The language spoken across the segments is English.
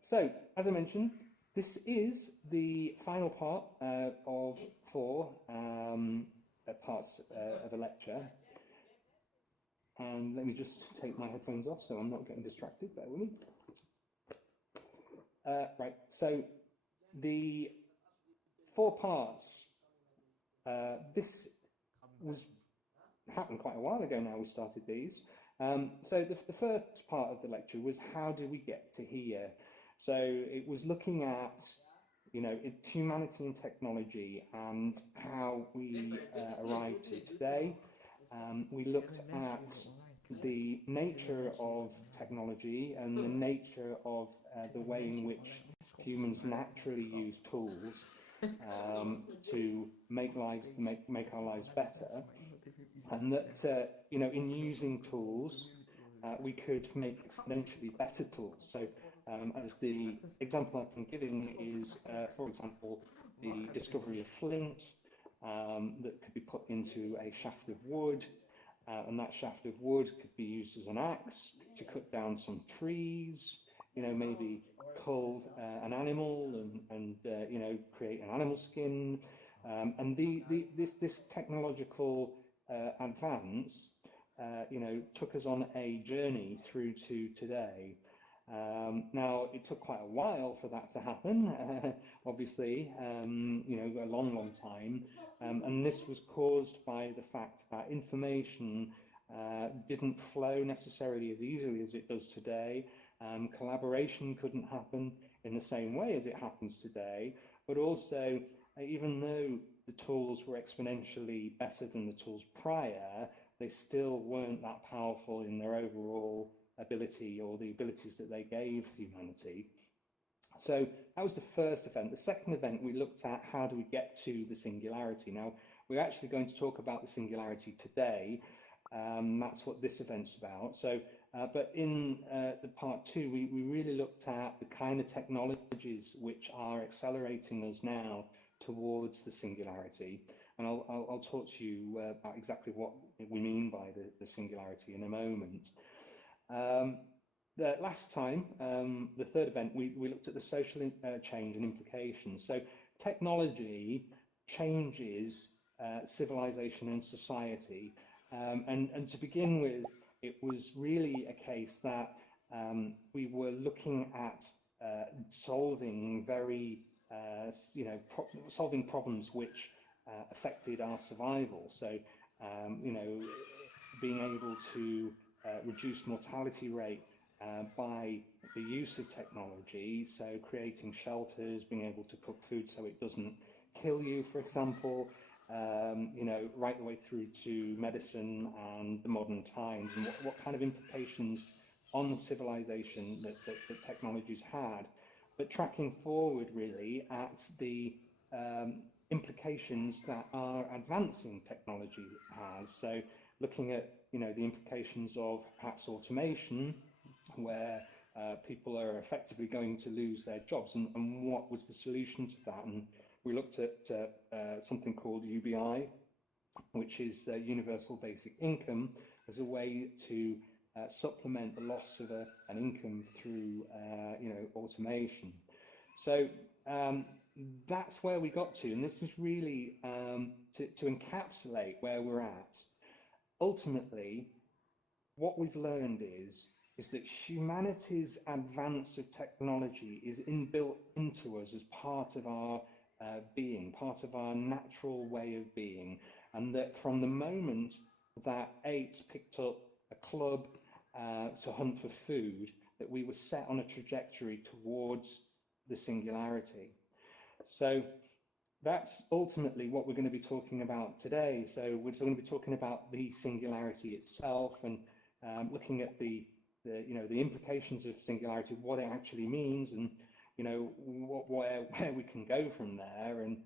So, as I mentioned, this is the final part of four parts of a lecture. And let me just take my headphones off so I'm not getting distracted. Bear with me. Right, so the four parts, this happened quite a while ago now, we started these. So the first part of the lecture was how did we get to here? So it was looking at, humanity and technology and how we arrived to today. We looked at the nature of technology and the nature of the way in which humans naturally use tools to make our lives better, and that in using tools we could make exponentially better tools. So as the example I've been giving is, for example, the discovery of flint that could be put into a shaft of wood, and that shaft of wood could be used as an axe to cut down some trees, maybe cull an animal and create an animal skin. And this technological advance, took us on a journey through to today. Now, it took quite a while for that to happen, obviously, a long time. And this was caused by the fact that information didn't flow necessarily as easily as it does today. Collaboration couldn't happen in the same way as it happens today, but also, even though the tools were exponentially better than the tools prior, they still weren't that powerful in their overall ability or the abilities that they gave humanity. So that was the first event. The second event, we looked at how do we get to the singularity. Now, we're actually going to talk about the singularity today. That's what this event's about. So, but in the part two, we really looked at the kind of technologies which are accelerating us now towards the singularity. And I'll talk to you about exactly what we mean by the singularity in a moment. The last time, the third event, we looked at the social change and implications. So technology changes civilization and society. And to begin with, it was really a case that we were looking at solving solving problems which affected our survival. So, being able to reduce mortality rate by the use of technology, so creating shelters, being able to cook food so it doesn't kill you, for example, right the way through to medicine and the modern times, and what kind of implications on civilization that technologies had, but tracking forward really at the implications that our advancing technology has. So looking at the implications of perhaps automation, where people are effectively going to lose their jobs, and what was the solution to that. And we looked at something called UBI, which is universal basic income, as a way to supplement the loss of an income through automation. So that's where we got to, and this is really to encapsulate where we're at. Ultimately, what we've learned is that humanity's advance of technology is inbuilt into us as part of our being, part of our natural way of being, and that from the moment that apes picked up a club to hunt for food, that we were set on a trajectory towards the singularity. So that's ultimately what we're going to be talking about today. So we're going to be talking about the singularity itself, and looking at the implications of singularity, what it actually means, and where we can go from there. And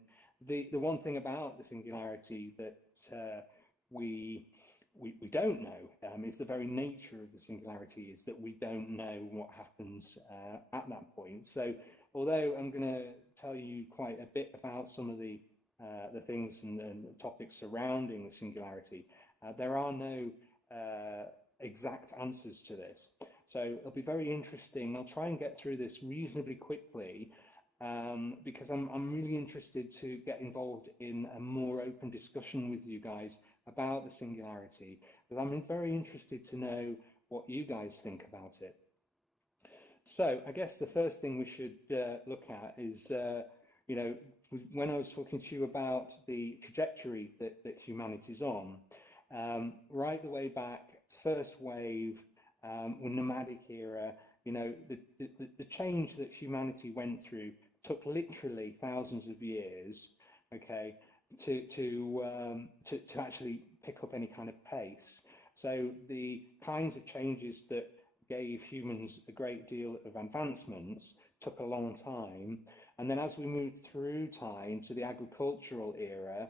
the one thing about the singularity that we don't know is the very nature of the singularity, is that we don't know what happens at that point. So although I'm going to tell you quite a bit about some of the things and the topics surrounding the singularity, there are no exact answers to this. So it'll be very interesting. I'll try and get through this reasonably quickly, because I'm really interested to get involved in a more open discussion with you guys about the singularity, because I'm very interested to know what you guys think about it. So I guess the first thing we should look at is, you know, when I was talking to you about the trajectory that humanity's on, right the way back, first wave, with nomadic era, you know, the change that humanity went through took literally thousands of years, okay, to actually pick up any kind of pace. So the kinds of changes that gave humans a great deal of advancements took a long time. And then as we moved through time to the agricultural era,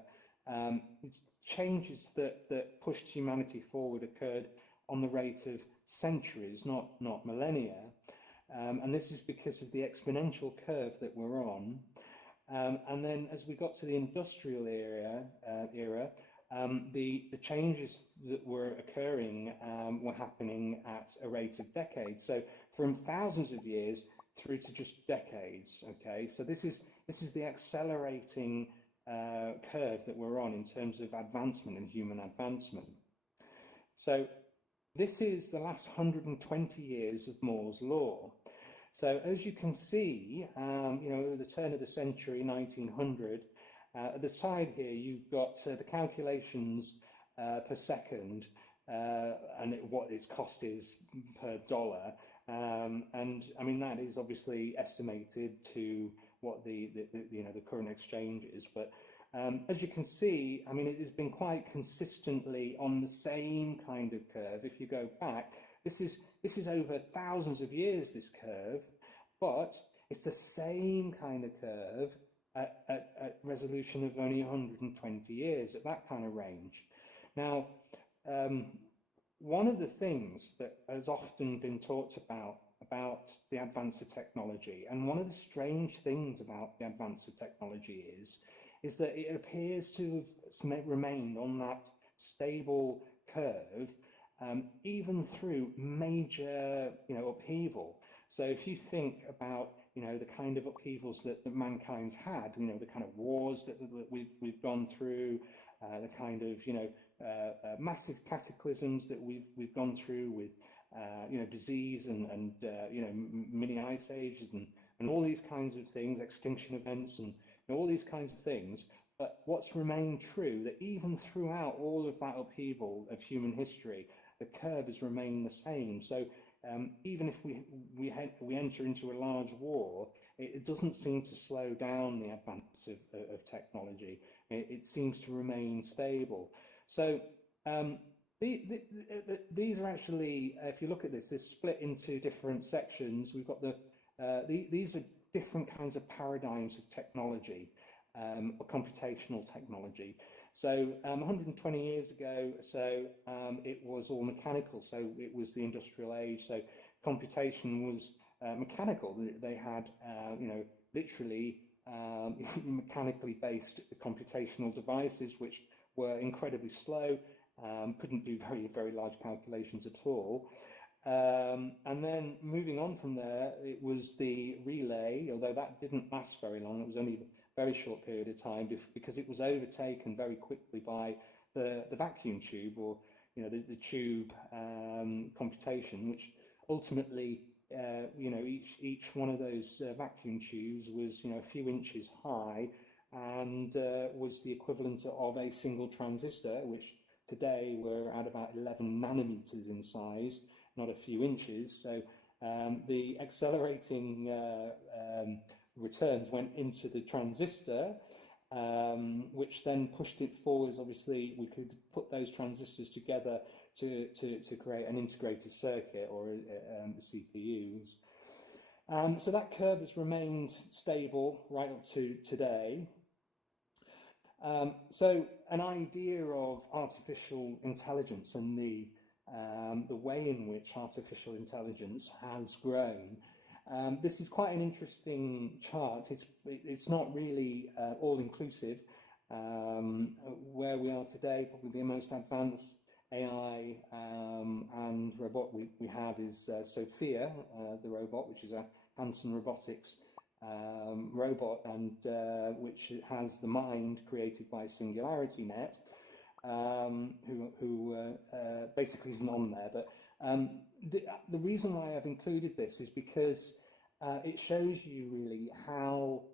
changes that pushed humanity forward occurred on the rate of centuries, not millennia. And this is because of the exponential curve that we're on. And then as we got to the industrial era, the changes that were occurring were happening at a rate of decades. So from thousands of years through to just decades. Okay, so this is the accelerating curve that we're on in terms of advancement and human advancement. So this is the last 120 years of Moore's law. So as you can see, you know, at the turn of the century, 1900, at the side here, you've got the calculations per second and what its cost is per dollar. And I mean, that is obviously estimated to what the you know, the current exchange is. But as you can see, I mean, it has been quite consistently on the same kind of curve. If you go back, this is over thousands of years, this curve, but it's the same kind of curve at resolution of only 120 years, at that kind of range. Now, one of the things that has often been talked about the advance of technology, and one of the strange things about the advance of technology is that it appears to have remained on that stable curve, even through major, you know, upheaval. So if you think about, you know, the kind of upheavals that mankind's had, you know, the kind of wars that we've gone through, the kind of, you know, massive cataclysms that we've gone through with, you know, disease and you know, mini ice ages and all these kinds of things, extinction events, and you know, all these kinds of things. But what's remained true, that even throughout all of that upheaval of human history, the curve has remained the same. So even if we enter into a large war, it doesn't seem to slow down the advance of technology. It seems to remain stable. So these are actually, if you look at this, they're split into different sections. We've got these are different kinds of paradigms of technology, or computational technology. So 120 years ago, so it was all mechanical. So it was the industrial age. So computation was mechanical. They had, you know, literally mechanically based computational devices, which were incredibly slow, couldn't do very large calculations at all. And then moving on from there, it was the relay, although that didn't last very long. It was only a very short period of time because it was overtaken very quickly by the vacuum tube, or you know, the tube computation, which ultimately, you know, each one of those vacuum tubes was, you know, a few inches high, and was the equivalent of a single transistor, which today we're at about 11 nanometers in size, not a few inches. So the accelerating returns went into the transistor, which then pushed it forwards. Obviously, we could put those transistors together to create an integrated circuit, or CPUs. So that curve has remained stable right up to today. So an idea of artificial intelligence and the way in which artificial intelligence has grown. This is quite an interesting chart. It's not really all inclusive. Where we are today, probably the most advanced AI and robot we have is Sophia, the robot, which is a Hanson Robotics robot, and which has the mind created by SingularityNET, who basically isn't on there. But the reason why I've included this is because it shows you really how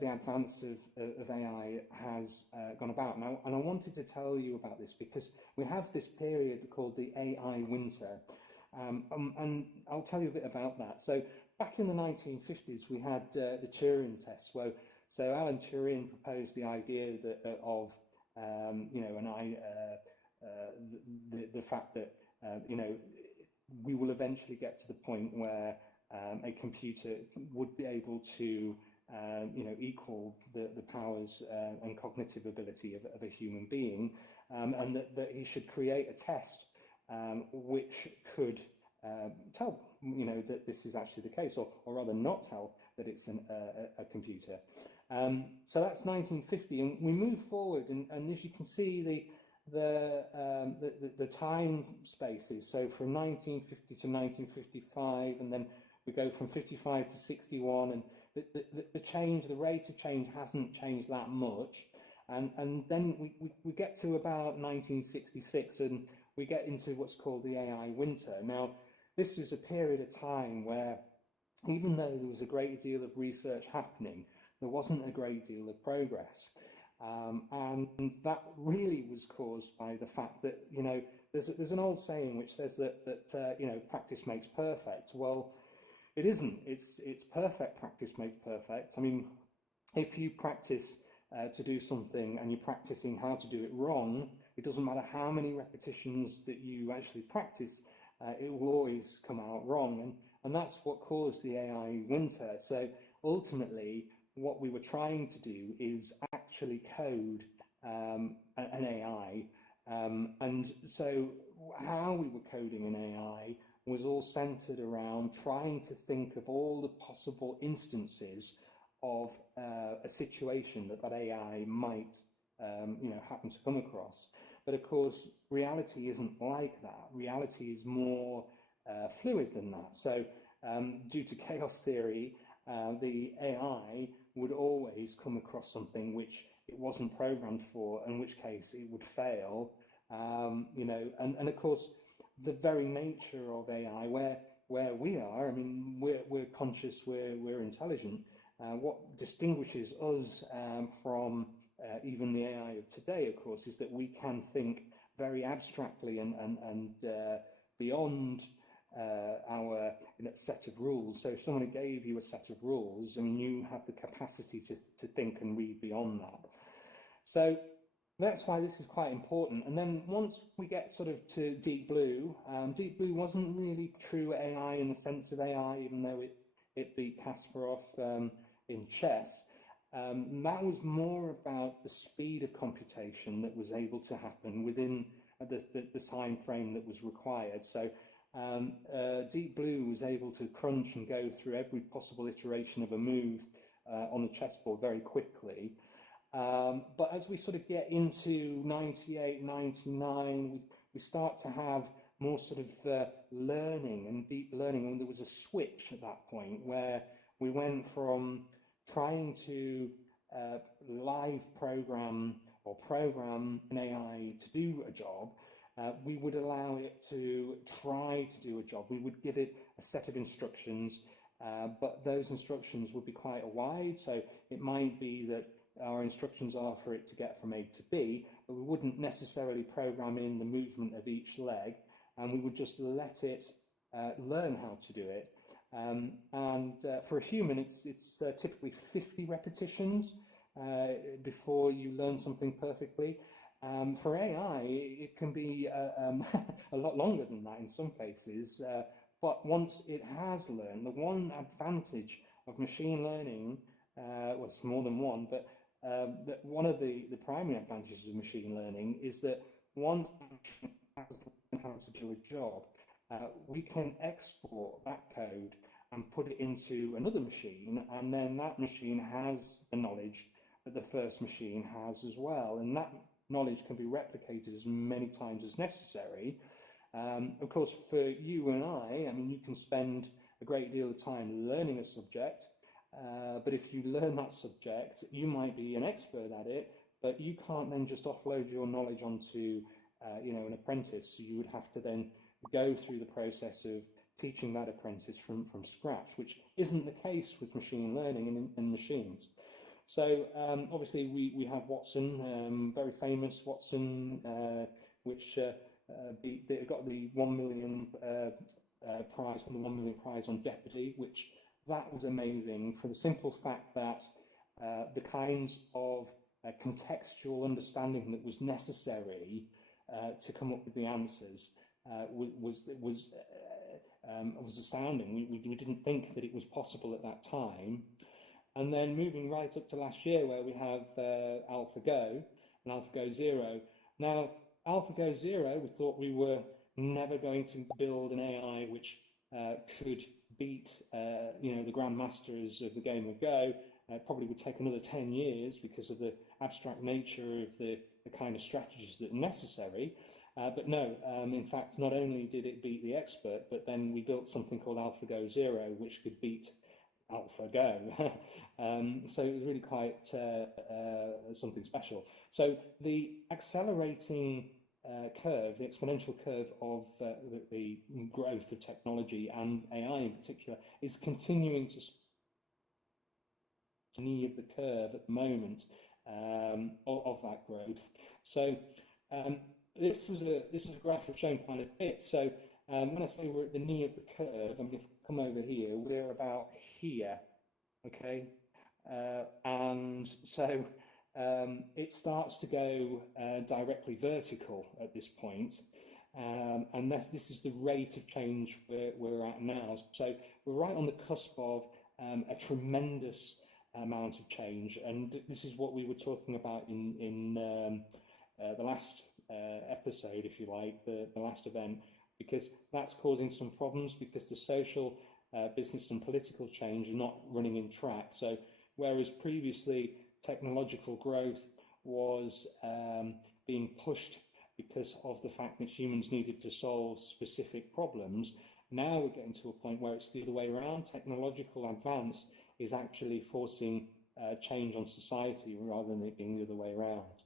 the advance of AI has gone about. And I wanted to tell you about this because we have this period called the AI winter. And I'll tell you a bit about that. So back in the 1950s, we had the Turing test. So Alan Turing proposed the idea that, of you know, the fact that you know, we will eventually get to the point where a computer would be able to you know, equal the powers and cognitive ability of a human being, and that he should create a test which could tell, you know, that this is actually the case, or rather not tell that it's a computer. So that's 1950, and we move forward, and as you can see, the time spaces. So from 1950 to 1955, and then we go from 55 to 61, and the change, the rate of change hasn't changed that much. And then we get to about 1966, and we get into what's called the AI winter. Now, this is a period of time where, even though there was a great deal of research happening, there wasn't a great deal of progress. And that really was caused by the fact that, you know, there's an old saying which says that you know, practice makes perfect. Well, it isn't. It's perfect practice makes perfect. I mean, if you practice to do something and you're practicing how to do it wrong, it doesn't matter how many repetitions that you actually practice, it will always come out wrong. And that's what caused the AI winter. So ultimately, what we were trying to do is actually code an AI. And so how we were coding an AI was all centered around trying to think of all the possible instances of a situation that AI might you know, happen to come across. But of course, reality isn't like that. Reality is more fluid than that. So due to chaos theory, the AI would always come across something which it wasn't programmed for, in which case it would fail. You know, and of course, the very nature of AI, where we are, I mean, we're conscious, we're intelligent. What distinguishes us from even the AI of today, of course, is that we can think very abstractly and beyond our, you know, set of rules. So if someone gave you a set of rules, and you have the capacity to think and read beyond that. So that's why this is quite important. And then once we get sort of to Deep Blue, Deep Blue wasn't really true AI in the sense of AI, even though it beat Kasparov in chess. That was more about the speed of computation that was able to happen within the time frame that was required. So Deep Blue was able to crunch and go through every possible iteration of a move on the chessboard very quickly. But as we sort of get into 98, 99, we start to have more sort of learning and deep learning. And there was a switch at that point where we went from trying to live program or program an AI to do a job. We would allow it to try to do a job. We would give it a set of instructions, but those instructions would be quite wide. So it might be that our instructions are for it to get from A to B, but we wouldn't necessarily program in the movement of each leg, and we would just let it learn how to do it. And for a human, it's typically 50 repetitions before you learn something perfectly. For AI, it can be a lot longer than that in some cases, but once it has learned, the one advantage of machine learning, well, it's more than one, but that one of the primary advantages of machine learning is that once it has learned how to do a job, we can export that code and put it into another machine, and then that machine has the knowledge that the first machine has as well. And that knowledge can be replicated as many times as necessary. Of course, for you and I mean, you can spend a great deal of time learning a subject, but if you learn that subject, you might be an expert at it, but you can't then just offload your knowledge onto an apprentice. So you would have to then go through the process of teaching that apprentice from scratch, which isn't the case with machine learning and machines. So obviously we have Watson, very famous Watson, which got the 1 million prize, won the 1 million prize on Jeopardy, which that was amazing for the simple fact that the kinds of contextual understanding that was necessary to come up with the answers was astounding. We didn't think that it was possible at that time. And then moving right up to last year, where we have AlphaGo and AlphaGo Zero. Now, AlphaGo Zero, we thought we were never going to build an AI which could beat the grandmasters of the game of Go. It probably would take another 10 years because of the abstract nature of the kind of strategies that are necessary. But no, in fact, not only did it beat the expert, but then we built something called AlphaGo Zero, which could beat AlphaGo. So it was really quite something special. So the accelerating curve, the exponential curve of the growth of technology and AI in particular is continuing to knee of the curve at the moment of that growth. So this was a graph I've shown quite a bit. So when I say we're at the knee of the curve, I'm going to come over here. We're about here, okay, and so it starts to go directly vertical at this point, and this is the rate of change we're at now. So we're right on the cusp of a tremendous amount of change, and this is what we were talking about in the last episode, if you like, the last event, because that's causing some problems because the social, business and political change are not running in track. So whereas previously technological growth was being pushed because of the fact that humans needed to solve specific problems, now we're getting to a point where it's the other way around. Technological advance is actually forcing change on society rather than it being the other way around.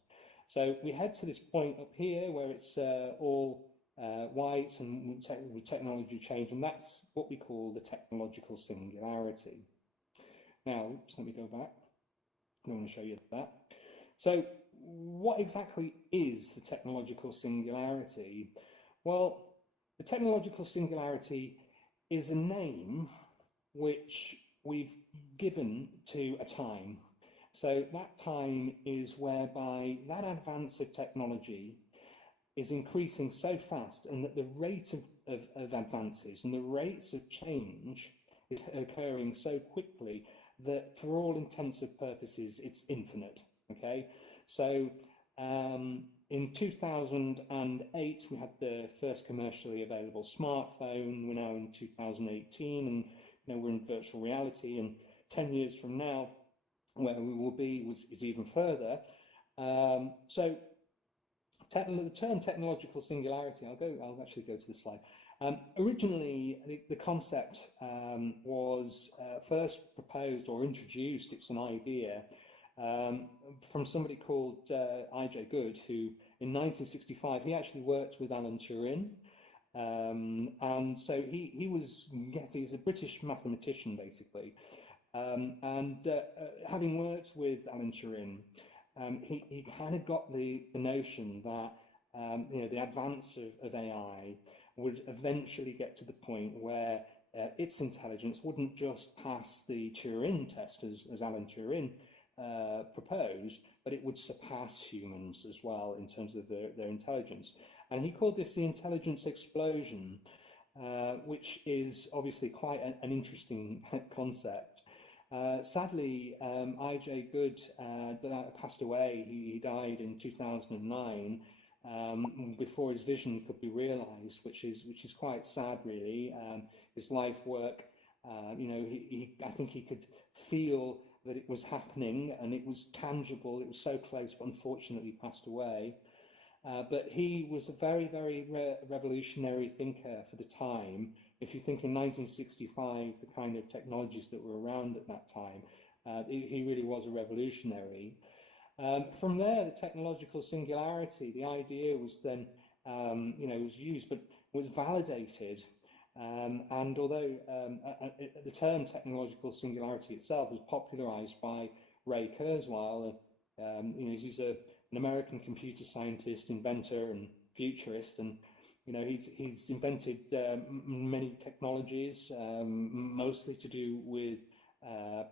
So we head to this point up here where it's all white and technology change, and that's what we call the technological singularity. Now, oops, let me go back. I want to show you that. So what exactly is the technological singularity? Well, the technological singularity is a name which we've given to a time. So that time is whereby that advance of technology is increasing so fast, and that the rate of advances and the rates of change is occurring so quickly that for all intents and purposes, it's infinite, okay? So in 2008, we had the first commercially available smartphone. We're now in 2018, and we're in virtual reality, and 10 years from now, where we will be is even further. So the term technological singularity, I'll actually go to the slide. Originally, the concept was first proposed or introduced, it's an idea, from somebody called I.J. Good, who in 1965, he actually worked with Alan Turing. And so he's a British mathematician, basically. Having worked with Alan Turing, he kind of got the notion that the advance of AI would eventually get to the point where its intelligence wouldn't just pass the Turing test as Alan Turing proposed, but it would surpass humans as well in terms of their intelligence. And he called this the intelligence explosion, which is obviously quite an interesting concept. Sadly, I.J. Good passed away. He died in 2009 before his vision could be realised, which is quite sad, really. His life work, I think he could feel that it was happening and it was tangible, it was so close, but unfortunately passed away. But he was a very, very revolutionary thinker for the time. If you think in 1965, the kind of technologies that were around at that time, he really was a revolutionary. From there, the technological singularity, the idea was then, was used, but was validated. And although the term technological singularity itself was popularized by Ray Kurzweil, he's an American computer scientist, inventor, and futurist, and he's invented many technologies, mostly to do with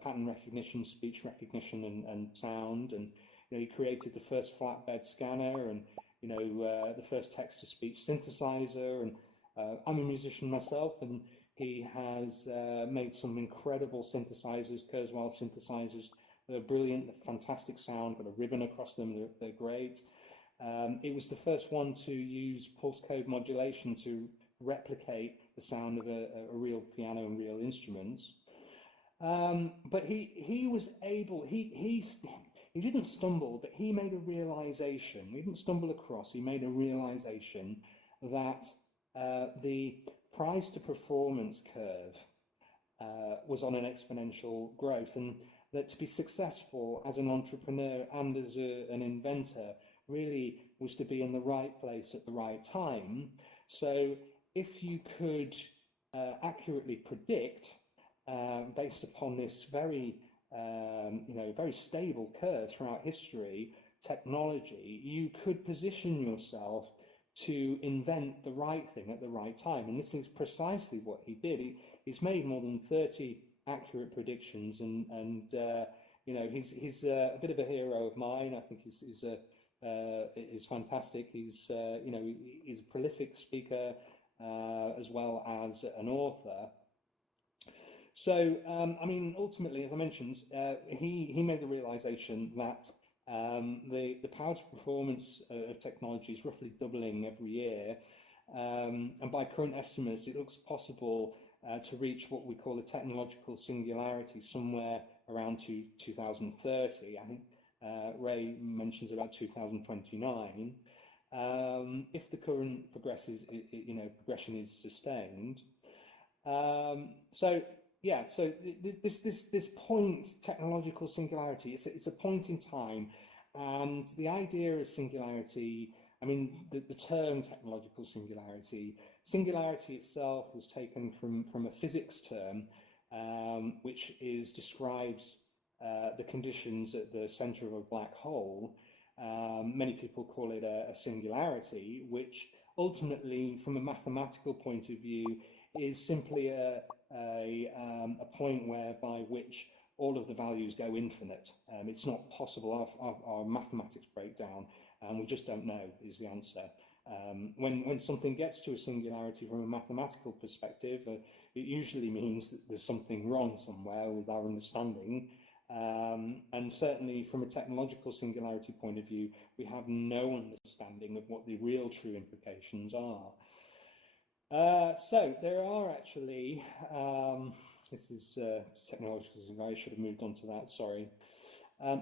pattern recognition, speech recognition, and sound. And he created the first flatbed scanner, and the first text-to-speech synthesizer. And I'm a musician myself, and he has made some incredible synthesizers, Kurzweil synthesizers. They're brilliant, they're fantastic sound, got a ribbon across them, they're great. It was the first one to use pulse code modulation to replicate the sound of a real piano and real instruments. But he was able, he didn't stumble, but he made a realization. He didn't stumble across, he made a realization that the price to performance curve was on an exponential growth, and that to be successful as an entrepreneur and as an inventor really was to be in the right place at the right time. So if you could accurately predict, based upon this very, very stable curve throughout history, technology, you could position yourself to invent the right thing at the right time. And this is precisely what he did. He's made more than 30 accurate predictions, and he's a bit of a hero of mine. I think he's fantastic. He's he's a prolific speaker as well as an author. So ultimately, as I mentioned, he made the realization that the power to performance of technology is roughly doubling every year, and by current estimates, it looks possible to reach what we call a technological singularity somewhere around 2030. I think Ray mentions about 2029. If the current progression is sustained. So this point, technological singularity, it's a point in time, and the idea of singularity, the term technological singularity itself was taken from a physics term, which describes the conditions at the center of a black hole. Many people call it a singularity, which ultimately, from a mathematical point of view, is simply a point whereby which all of the values go infinite. It's not possible. Our mathematics break down, and we just don't know is the answer. When something gets to a singularity from a mathematical perspective, it usually means that there's something wrong somewhere with our understanding. And certainly from a technological singularity point of view, we have no understanding of what the real true implications are. So there are actually, this is technological singularity, I should have moved on to that, sorry.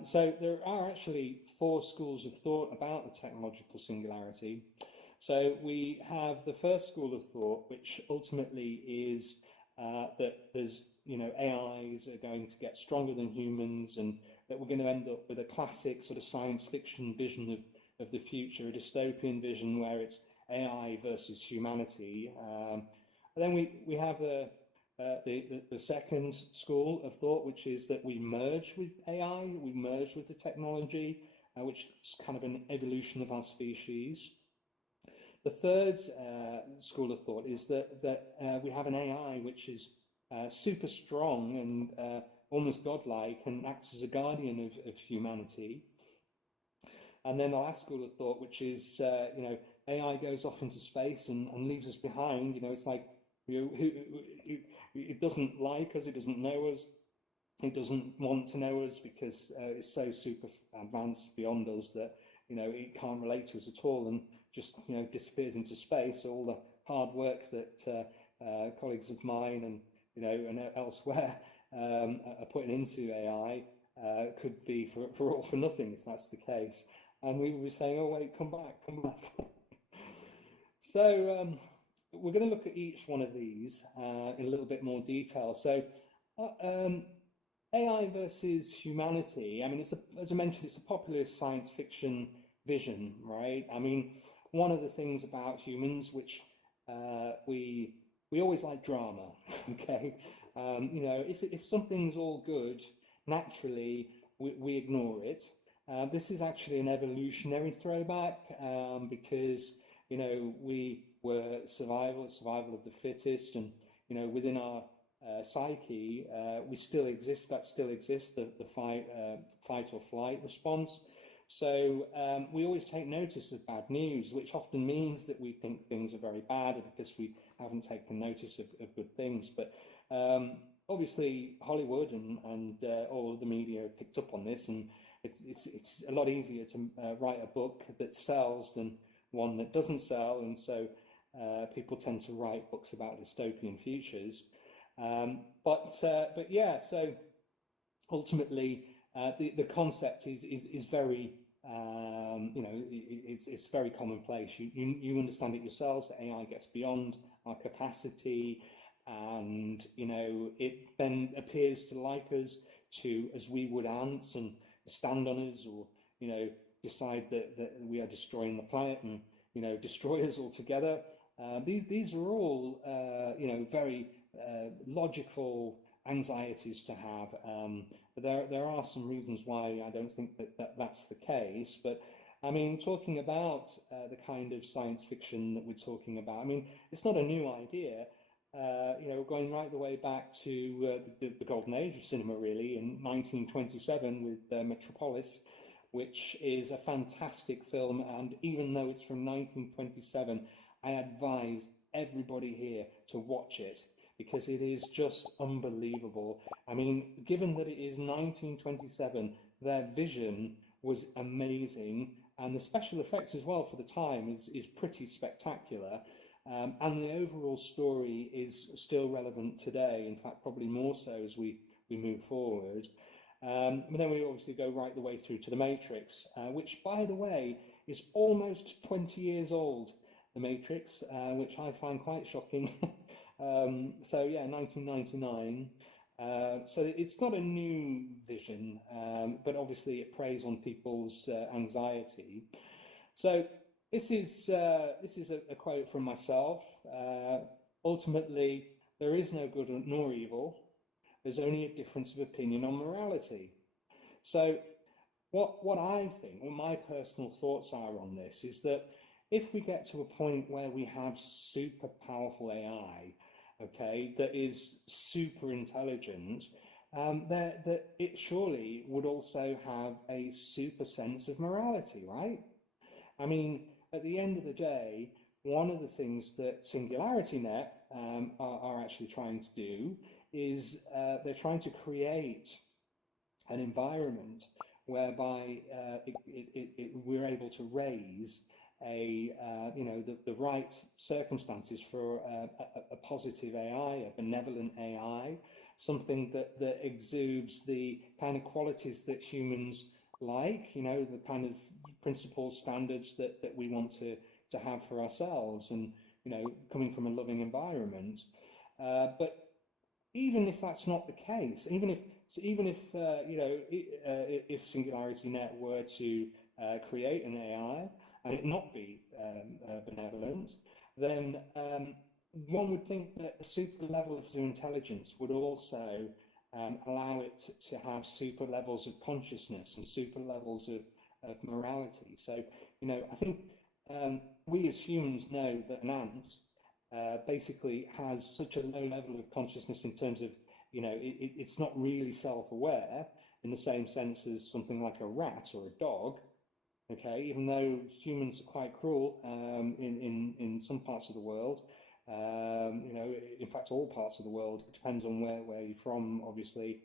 So there are actually 4 schools of thought about the technological singularity. So we have the first school of thought, which ultimately is that there's, AIs are going to get stronger than humans, and that we're going to end up with a classic sort of science fiction vision of the future, a dystopian vision where it's AI versus humanity. And then we have the second school of thought, which is that we merge with AI, we merge with the technology, which is kind of an evolution of our species. The third school of thought is that we have an AI which is super strong and almost godlike and acts as a guardian of humanity. And then the last school of thought, which is, AI goes off into space and leaves us behind. It's like, it doesn't like us, it doesn't know us, it doesn't want to know us because it's so super advanced beyond us that, it can't relate to us at all and just, disappears into space. All the hard work that colleagues of mine and, and elsewhere are putting into AI could be for all for nothing if that's the case. And we were saying, oh wait, come back, come back. So we're going to look at each one of these in a little bit more detail. So AI versus humanity. I mean, as I mentioned, it's a popular science fiction vision, right? I mean, one of the things about humans, which we always like drama, okay? You know, if something's all good, naturally we ignore it. This is actually an evolutionary throwback because, you know, we were survival of the fittest, and, you know, within our psyche, we still exist, that still exists, the fight or flight response. So we always take notice of bad news, which often means that we think things are very bad because we haven't taken notice of good things. But obviously Hollywood and all of the media picked up on this, and it's a lot easier to write a book that sells than one that doesn't sell, and so people tend to write books about dystopian futures. But yeah, so ultimately the concept is very you know, it's very commonplace. You understand it yourselves that AI gets beyond our capacity, and, you know, it then appears to like us, as we would ants, and stand on us, or, you know, decide that we are destroying the planet and, you know, destroy us altogether. These are all you know, very logical anxieties to have, but there are some reasons why I don't think that's the case. But I mean, talking about the kind of science fiction that we're talking about, I mean, it's not a new idea. You know, going right the way back to the golden age of cinema, really, in 1927 with Metropolis, which is a fantastic film. And even though it's from 1927, I advise everybody here to watch it, because it is just unbelievable. I mean, given that it is 1927, their vision was amazing, and the special effects as well for the time is pretty spectacular. And the overall story is still relevant today, in fact, probably more so as we move forward. And then we obviously go right the way through to The Matrix, which, by the way, is almost 20 years old, The Matrix, which I find quite shocking. So yeah, 1999. So it's not a new vision, but obviously it preys on people's anxiety. So this is a quote from myself. Ultimately, there is no good nor evil. There's only a difference of opinion on morality. So what I think, what my personal thoughts are on this, is that if we get to a point where we have super powerful AI, okay, that is super intelligent, that it surely would also have a super sense of morality, right? I mean, at the end of the day, one of the things that SingularityNET are actually trying to do is they're trying to create an environment whereby we're able to raise you know, the right circumstances for a positive AI, a benevolent AI, something that exudes the kind of qualities that humans like, you know, the kind of principles, standards that we want to have for ourselves, and, you know, coming from a loving environment. But even if that's not the case, even if you know, if SingularityNET were to create an AI and it not be benevolent, then one would think that a super level of intelligence would also allow it to have super levels of consciousness and super levels of morality. So, you know, I think we as humans know that an ant basically has such a low level of consciousness in terms of, you know, it's not really self-aware in the same sense as something like a rat or a dog. Okay, even though humans are quite cruel in some parts of the world, you know, in fact, all parts of the world. It depends on where you're from, obviously.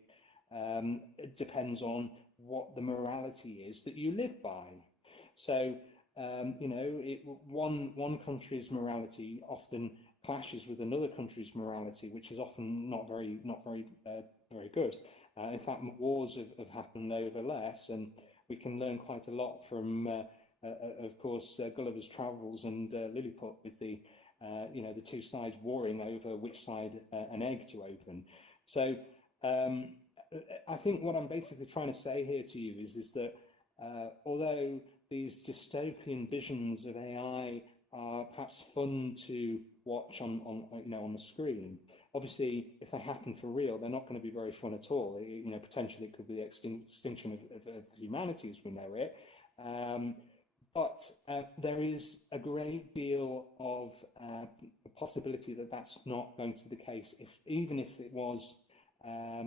It depends on what the morality is that you live by. So, you know, one country's morality often clashes with another country's morality, which is often not very good. In fact, wars have happened over less, and we can learn quite a lot from, of course, Gulliver's Travels and Lilliput, with the the two sides warring over which side an egg to open. So I think what I'm basically trying to say here to you is that although these dystopian visions of AI are perhaps fun to watch on the screen, obviously, if they happen for real, they're not going to be very fun at all. Potentially it could be the extinction of humanity as we know it. But there is a great deal of possibility that that's not going to be the case, even if it was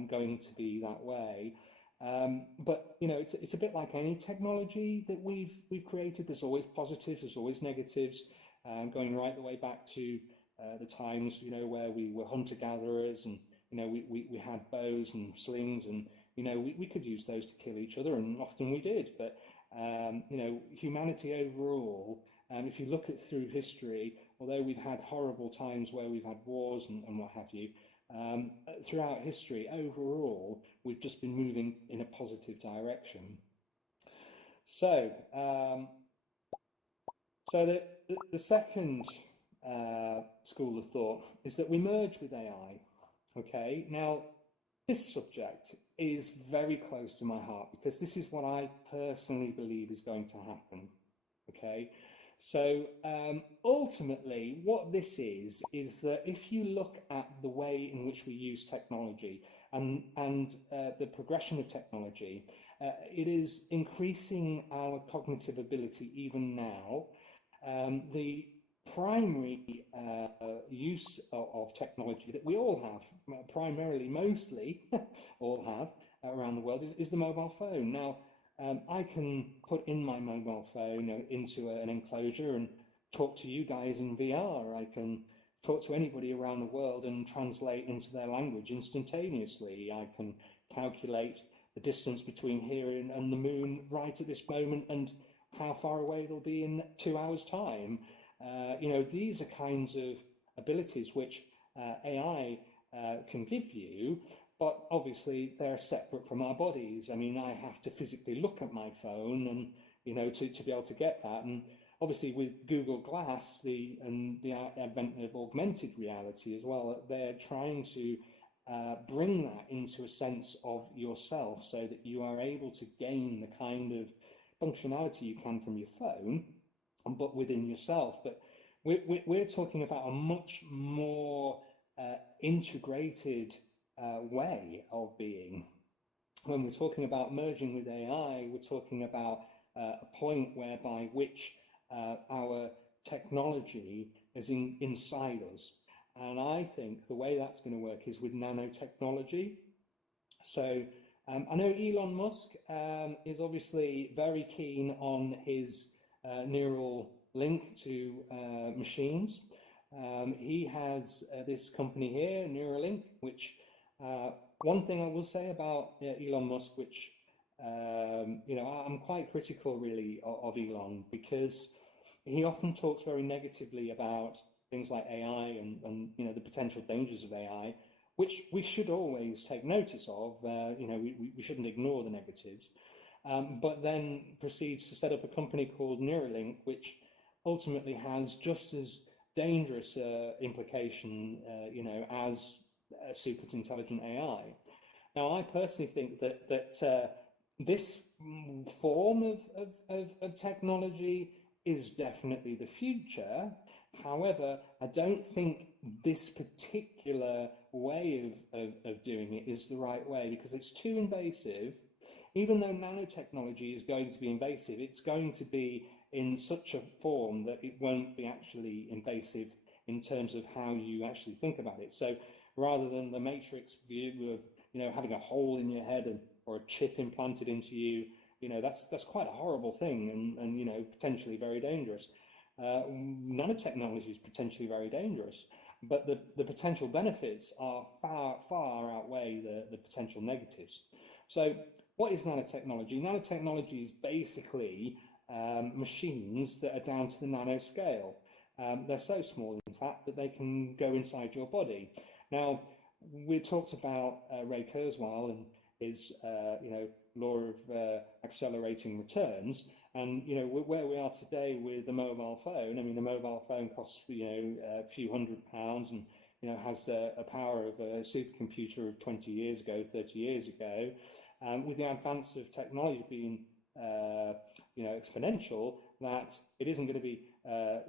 going to be that way. But it's a bit like any technology that we've created. There's always positives, there's always negatives, going right the way back to the times where we were hunter-gatherers, and we had bows and slings, and we could use those to kill each other, and often we did. But humanity overall, if you look at through history, although we've had horrible times where we've had wars and what have you, throughout history, overall, we've just been moving in a positive direction. So, the second school of thought is that we merge with AI. Okay, now this subject is very close to my heart, because this is what I personally believe is going to happen. Okay, so ultimately what this is that if you look at the way in which we use technology and the progression of technology, it is increasing our cognitive ability even now. The primary use of technology that we all have, primarily, mostly, all have around the world, is the mobile phone. Now, I can put in my mobile phone into an enclosure and talk to you guys in VR. I can talk to anybody around the world and translate into their language instantaneously. I can calculate the distance between here and the moon right at this moment, and how far away they'll be in 2 hours' time. These are kinds of abilities which AI can give you, but obviously they're separate from our bodies. I mean, I have to physically look at my phone and to be able to get that. And obviously with Google Glass and the advent of augmented reality as well, they're trying to bring that into a sense of yourself, so that you are able to gain the kind of functionality you can from your phone, but within yourself. But we're talking about a much more integrated way of being. When we're talking about merging with AI, we're talking about a point whereby which our technology is inside us. And I think the way that's going to work is with nanotechnology. So I know Elon Musk is obviously very keen on his neural link to machines. He has this company here, Neuralink, which one thing I will say about Elon Musk, which I'm quite critical really of Elon, because he often talks very negatively about things like AI and the potential dangers of AI, which we should always take notice of. We shouldn't ignore the negatives, but then proceeds to set up a company called Neuralink, which ultimately has just as dangerous implication, as super intelligent AI. Now, I personally think that this form of technology is definitely the future. However, I don't think this particular way of doing it is the right way, because it's too invasive. Even though nanotechnology is going to be invasive, it's going to be in such a form that it won't be actually invasive in terms of how you actually think about it. So rather than the Matrix view of having a hole in your head or a chip implanted into you, that's quite a horrible thing, and potentially very dangerous. Nanotechnology is potentially very dangerous, but the potential benefits are far outweigh the potential negatives. So what is nanotechnology? Nanotechnology is basically machines that are down to the nanoscale. They're so small, in fact, that they can go inside your body. Now, we talked about Ray Kurzweil, and is, law of accelerating returns. And, where we are today with the mobile phone, I mean, the mobile phone costs, a few £100 and, has a power of a supercomputer of 20 years ago, 30 years ago. With the advance of technology being, exponential, that it isn't going to be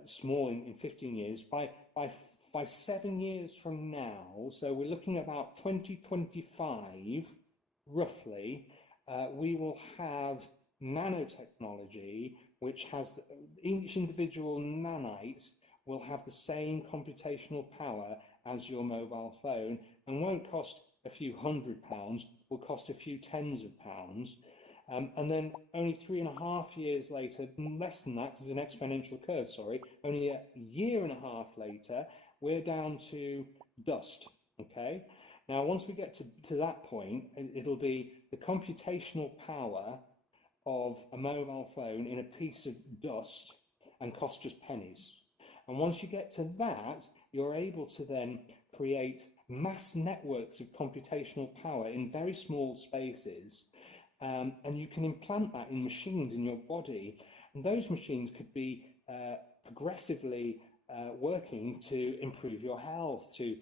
small in 15 years. By 7 years from now, so we're looking at about 2025, roughly, we will have nanotechnology, which has each individual nanite will have the same computational power as your mobile phone, and won't cost a few £100, will cost a few tens of pounds. And then only 3.5 years later, less than that, because it's an exponential curve, sorry, only a year and a half later, we're down to dust, okay? Now, once we get to that point, it'll be the computational power of a mobile phone in a piece of dust and cost just pennies. And once you get to that, you're able to then create mass networks of computational power in very small spaces, and you can implant that in machines in your body. And those machines could be progressively working to improve your health, to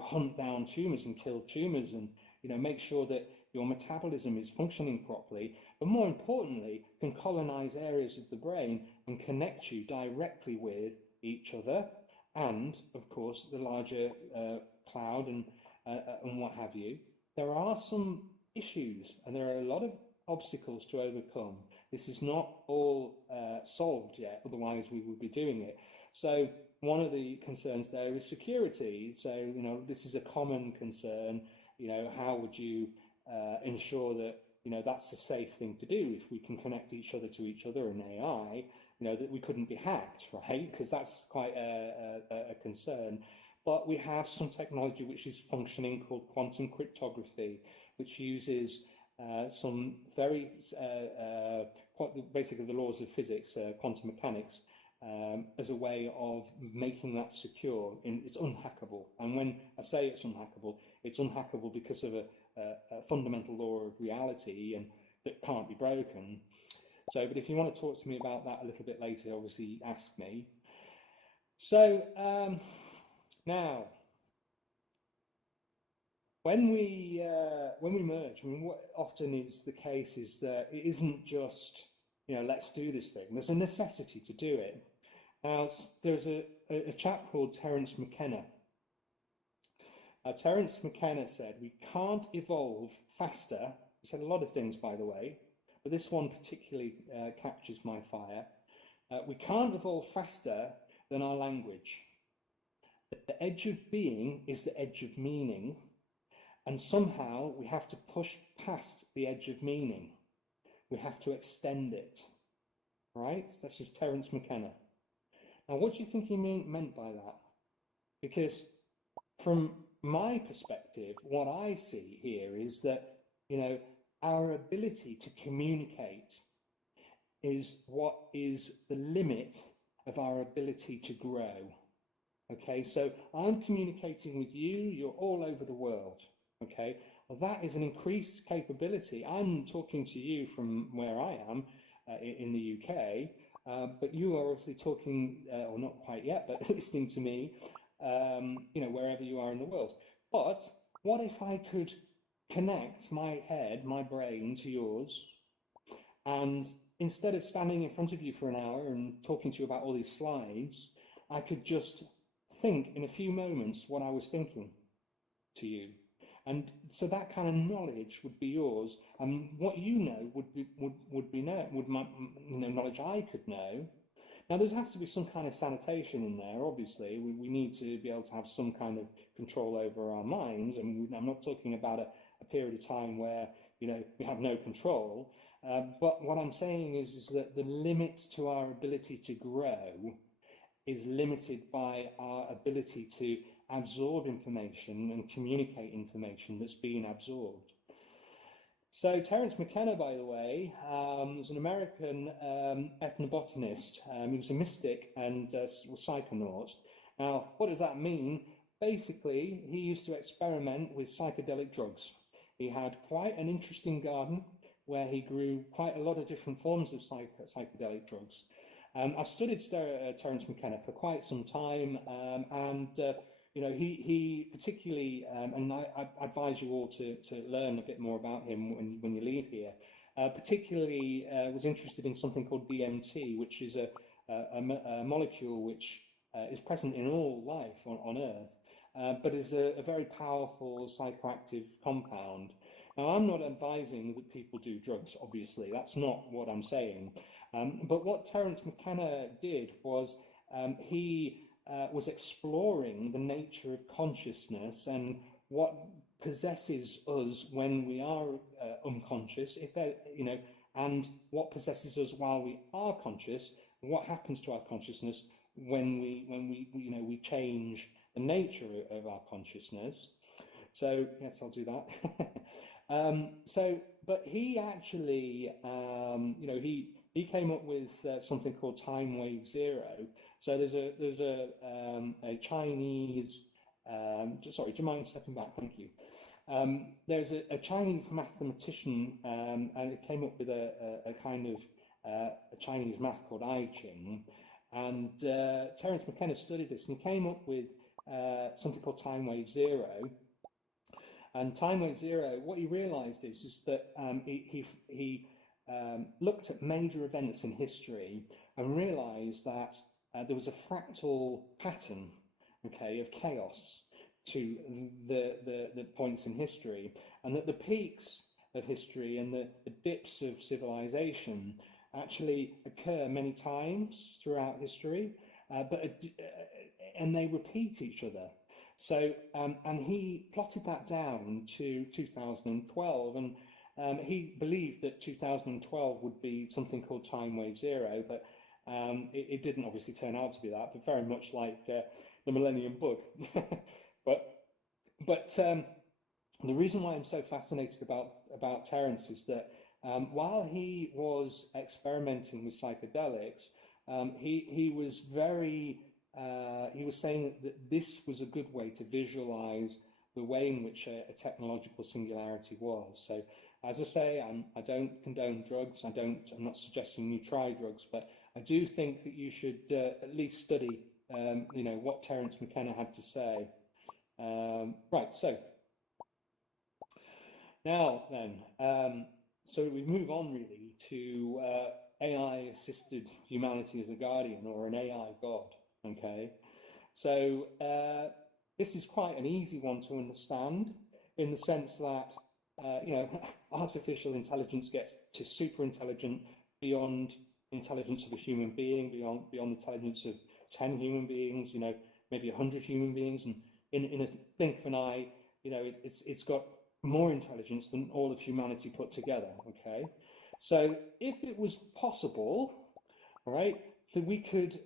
hunt down tumours and kill tumours, and make sure that your metabolism is functioning properly, but more importantly, can colonize areas of the brain and connect you directly with each other, and of course the larger cloud and what have you. There are some issues and there are a lot of obstacles to overcome. This is not all solved yet, otherwise we would be doing it. So one of the concerns there is security. So this is a common concern. How would you ensure that that's a safe thing to do if we can connect each other to each other in AI, that we couldn't be hacked, right? Because that's quite a concern. But we have some technology which is functioning called quantum cryptography, which uses some very, basically the laws of physics, quantum mechanics, as a way of making that secure. It's unhackable. And when I say it's unhackable because of a fundamental law of reality and that can't be broken. So, but if you want to talk to me about that a little bit later, obviously ask me. So now, when we merge, I mean, what often is the case is that it isn't just let's do this thing. There's a necessity to do it. Now, there's a chap called Terence Mckenna. Terence McKenna said, we can't evolve faster. He said a lot of things, by the way, but this one particularly captures my fire. We can't evolve faster than our language. The edge of being is the edge of meaning, and somehow we have to push past the edge of meaning. We have to extend it, right? That's just Terence McKenna. Now, what do you think he meant by that? Because from my perspective, what I see here is that, our ability to communicate is what is the limit of our ability to grow. Okay, so I'm communicating with you, you're all over the world. Okay, well, that is an increased capability. I'm talking to you from where I am in the UK, but you are obviously talking, or not quite yet, but listening to me, wherever you are in the world. But what if I could connect my head, my brain to yours, and instead of standing in front of you for an hour and talking to you about all these slides, I could just think in a few moments what I was thinking to you. And so that kind of knowledge would be yours, and what you know would be knowledge I could know. Now, there has to be some kind of sanitation in there, obviously. We need to be able to have some kind of control over our minds, and I'm not talking about a period of time where, we have no control. But what I'm saying is that the limits to our ability to grow is limited by our ability to absorb information and communicate information that's being absorbed. So Terence McKenna, by the way, was an American ethnobotanist. He was a mystic and psychonaut. Now, what does that mean? Basically, he used to experiment with psychedelic drugs. he had quite an interesting garden where he grew quite a lot of different forms of psychedelic drugs. I've studied Terence Mckenna for quite some time, and he particularly, and I advise you all to learn a bit more about him when you leave here. Particularly was interested in something called DMT, which is a molecule which is present in all life on Earth, but is a very powerful psychoactive compound. Now, I'm not advising that people do drugs, obviously. That's not what I'm saying. But what Terence Mckenna did was he was exploring the nature of consciousness and what possesses us when we are unconscious, and what possesses us while we are conscious, and what happens to our consciousness when we change the nature of our consciousness. So yes, I'll do that. But he actually, he came up with something called time wave zero. So there's a Chinese. Sorry, do you mind stepping back? Thank you. There's a Chinese mathematician, and it came up with a kind of a Chinese math called I Ching, and Terence Mckenna studied this, and he came up with something called time wave zero. And time wave zero, what he realised is that he looked at major events in history and realised that there was a fractal pattern, okay, of chaos to the points in history, and that the peaks of history and the dips of civilization actually occur many times throughout history, and they repeat each other. So, and he plotted that down to 2012, and he believed that 2012 would be something called time wave zero, but it didn't obviously turn out to be that, but very much like the Millennium Bug. but the reason why I'm so fascinated about Terence is that while he was experimenting with psychedelics, he was very he was saying that this was a good way to visualize the way in which a technological singularity was. So, as I say, I don't condone drugs. I'm not suggesting you try drugs, but I do think that you should at least study, what Terence Mckenna had to say. Right. So now then, so we move on really to AI-assisted humanity as a guardian, or an AI god. Okay, so this is quite an easy one to understand, in the sense that artificial intelligence gets to super intelligent beyond intelligence of a human being, beyond the intelligence of 10 human beings, maybe 100 human beings, and in a blink of an eye, it's got more intelligence than all of humanity put together. Okay, so if it was possible, right, that we could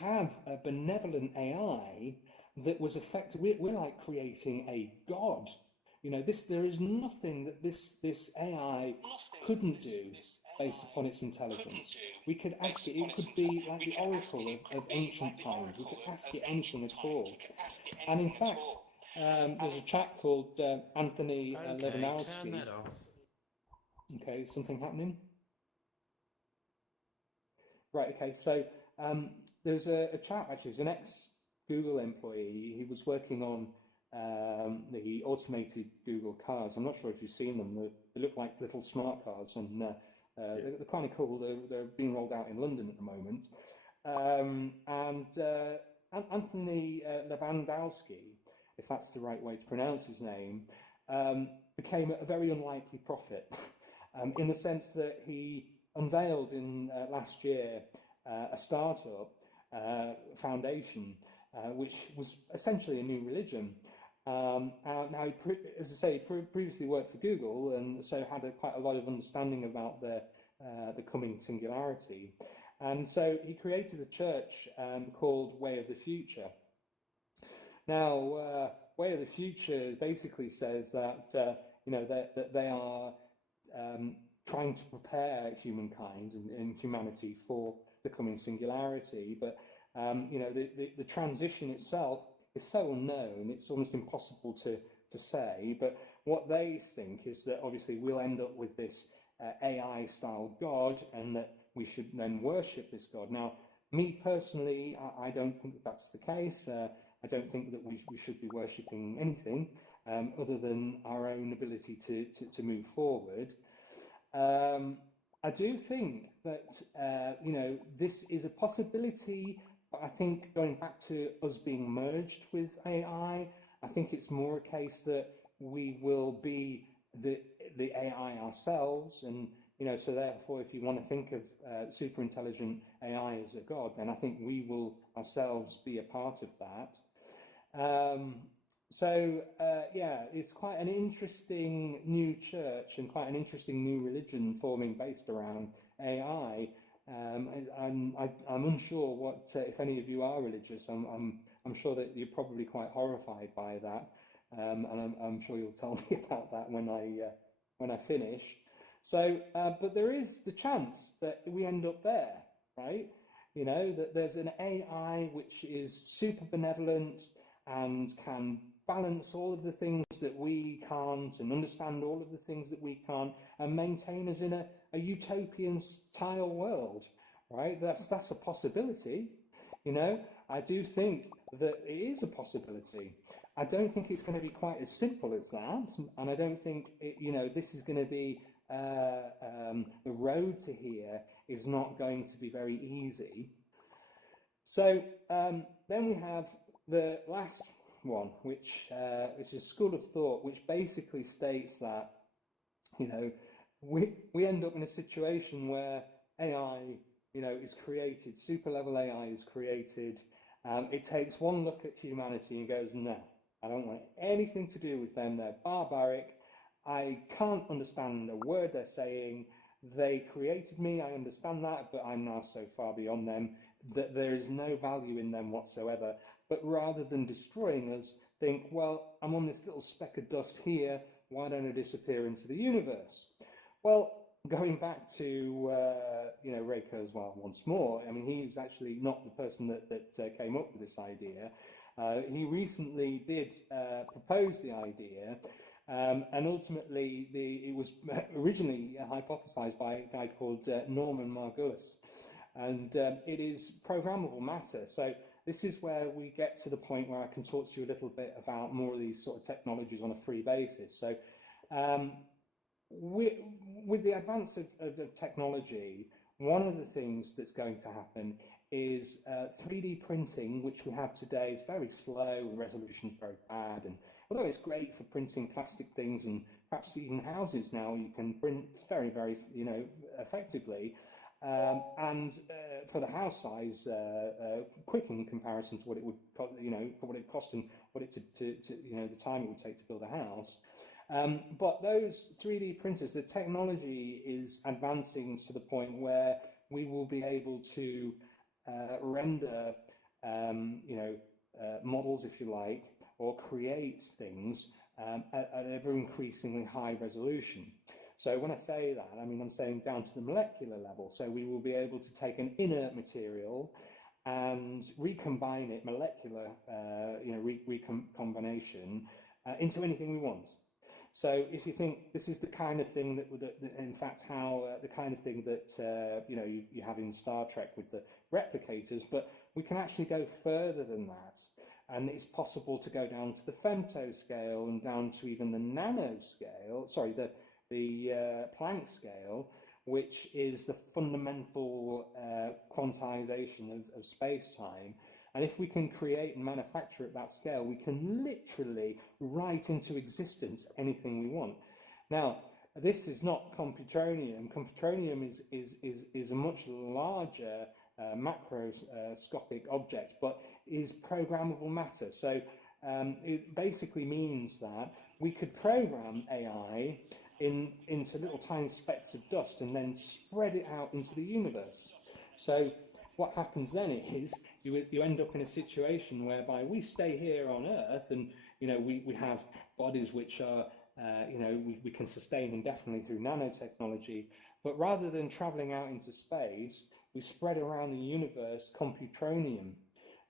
have a benevolent AI that was effective. We're like creating a god. There is nothing that this AI couldn't do based upon its intelligence. We could ask it. It could be like the oracle of ancient times. We could ask it anything at all. And in fact, there's a chap called Anthony Levinowski. Okay, is something happening? Right, okay, so there's a chap, actually, he's an ex-Google employee. He was working on the automated Google cars. I'm not sure if you've seen them. They look like little smart cars, and they're kind of cool. They're being rolled out in London at the moment. Anthony Lewandowski, if that's the right way to pronounce his name, became a very unlikely prophet in the sense that he unveiled in last year a startup foundation, which was essentially a new religion. Now, as I say, he previously worked for Google, and so had quite a lot of understanding about the coming singularity. And so he created a church called Way of the Future. Now, Way of the Future basically says that that they are trying to prepare humankind and humanity for the coming singularity, but the transition itself is so unknown; it's almost impossible to say. But what they think is that obviously we'll end up with this AI-style God, and that we should then worship this God. Now, me personally, I don't think that that's the case. I don't think that we should be worshipping anything other than our own ability to move forward. I do think that, you know, this is a possibility, but I think going back to us being merged with AI, I think it's more a case that we will be the AI ourselves. And, you know, so therefore, if you want to think of super intelligent AI as a god, then I think we will ourselves be a part of that. Yeah, it's quite an interesting new church and quite an interesting new religion forming based around AI. I'm unsure what if any of you are religious. I'm sure that you're probably quite horrified by that, and I'm sure you'll tell me about that when I finish. So, but there is the chance that we end up there, right? You know, that there's an AI which is super benevolent and can balance all of the things that we can't, and understand all of the things that we can't, and maintain us in a utopian style world, right? That's a possibility. You know, I do think that it is a possibility. I don't think it's going to be quite as simple as that, and I don't think you know, this is going to be the road to here is not going to be very easy. So then we have the last one, which is a school of thought, which basically states that, you know, we end up in a situation where AI, you know, is created, super level AI is created. It takes one look at humanity and goes, no, I don't want anything to do with them. They're barbaric. I can't understand a word they're saying. They created me, I understand that, but I'm now so far beyond them that there is no value in them whatsoever. But rather than destroying us, think, well, I'm on this little speck of dust here, why don't I disappear into the universe? Well, going back to, you know, Ray Kurzweil once more, I mean, he's actually not the person that came up with this idea. He recently did propose the idea, and ultimately it was originally hypothesized by a guy called Norman Margulis, and it is programmable matter. So this is where we get to the point where I can talk to you a little bit about more of these sort of technologies on a free basis. So with the advance of technology, one of the things that's going to happen is 3D printing, which we have today, is very slow, the resolution's very bad, and although it's great for printing plastic things and perhaps even houses now, you can print very, very, you know, effectively, and for the house size, quick in comparison to what it would, you know, what it cost and what it you know, the time it would take to build a house. But those 3D printers, the technology is advancing to the point where we will be able to render, you know, models, if you like, or create things at an ever increasingly high resolution. So when I say that, I mean, I'm saying down to the molecular level. So we will be able to take an inert material and recombine it, molecular, you know, recombination into anything we want. So if you think this is the kind of thing that would, in fact, how the kind of thing that you know, you have in Star Trek with the replicators, but we can actually go further than that, and it's possible to go down to the femto scale and down to even the nano scale. Sorry, the Planck scale, which is the fundamental quantization of space-time. And if we can create and manufacture at that scale, we can literally write into existence anything we want. Now, this is not computronium. Computronium is a much larger macroscopic object, but is programmable matter. So it basically means that we could program AI into little tiny specks of dust and then spread it out into the universe. So what happens then is you end up in a situation whereby we stay here on Earth, and you know, we have bodies which are you know, we can sustain indefinitely through nanotechnology, but rather than traveling out into space, we spread around the universe computronium,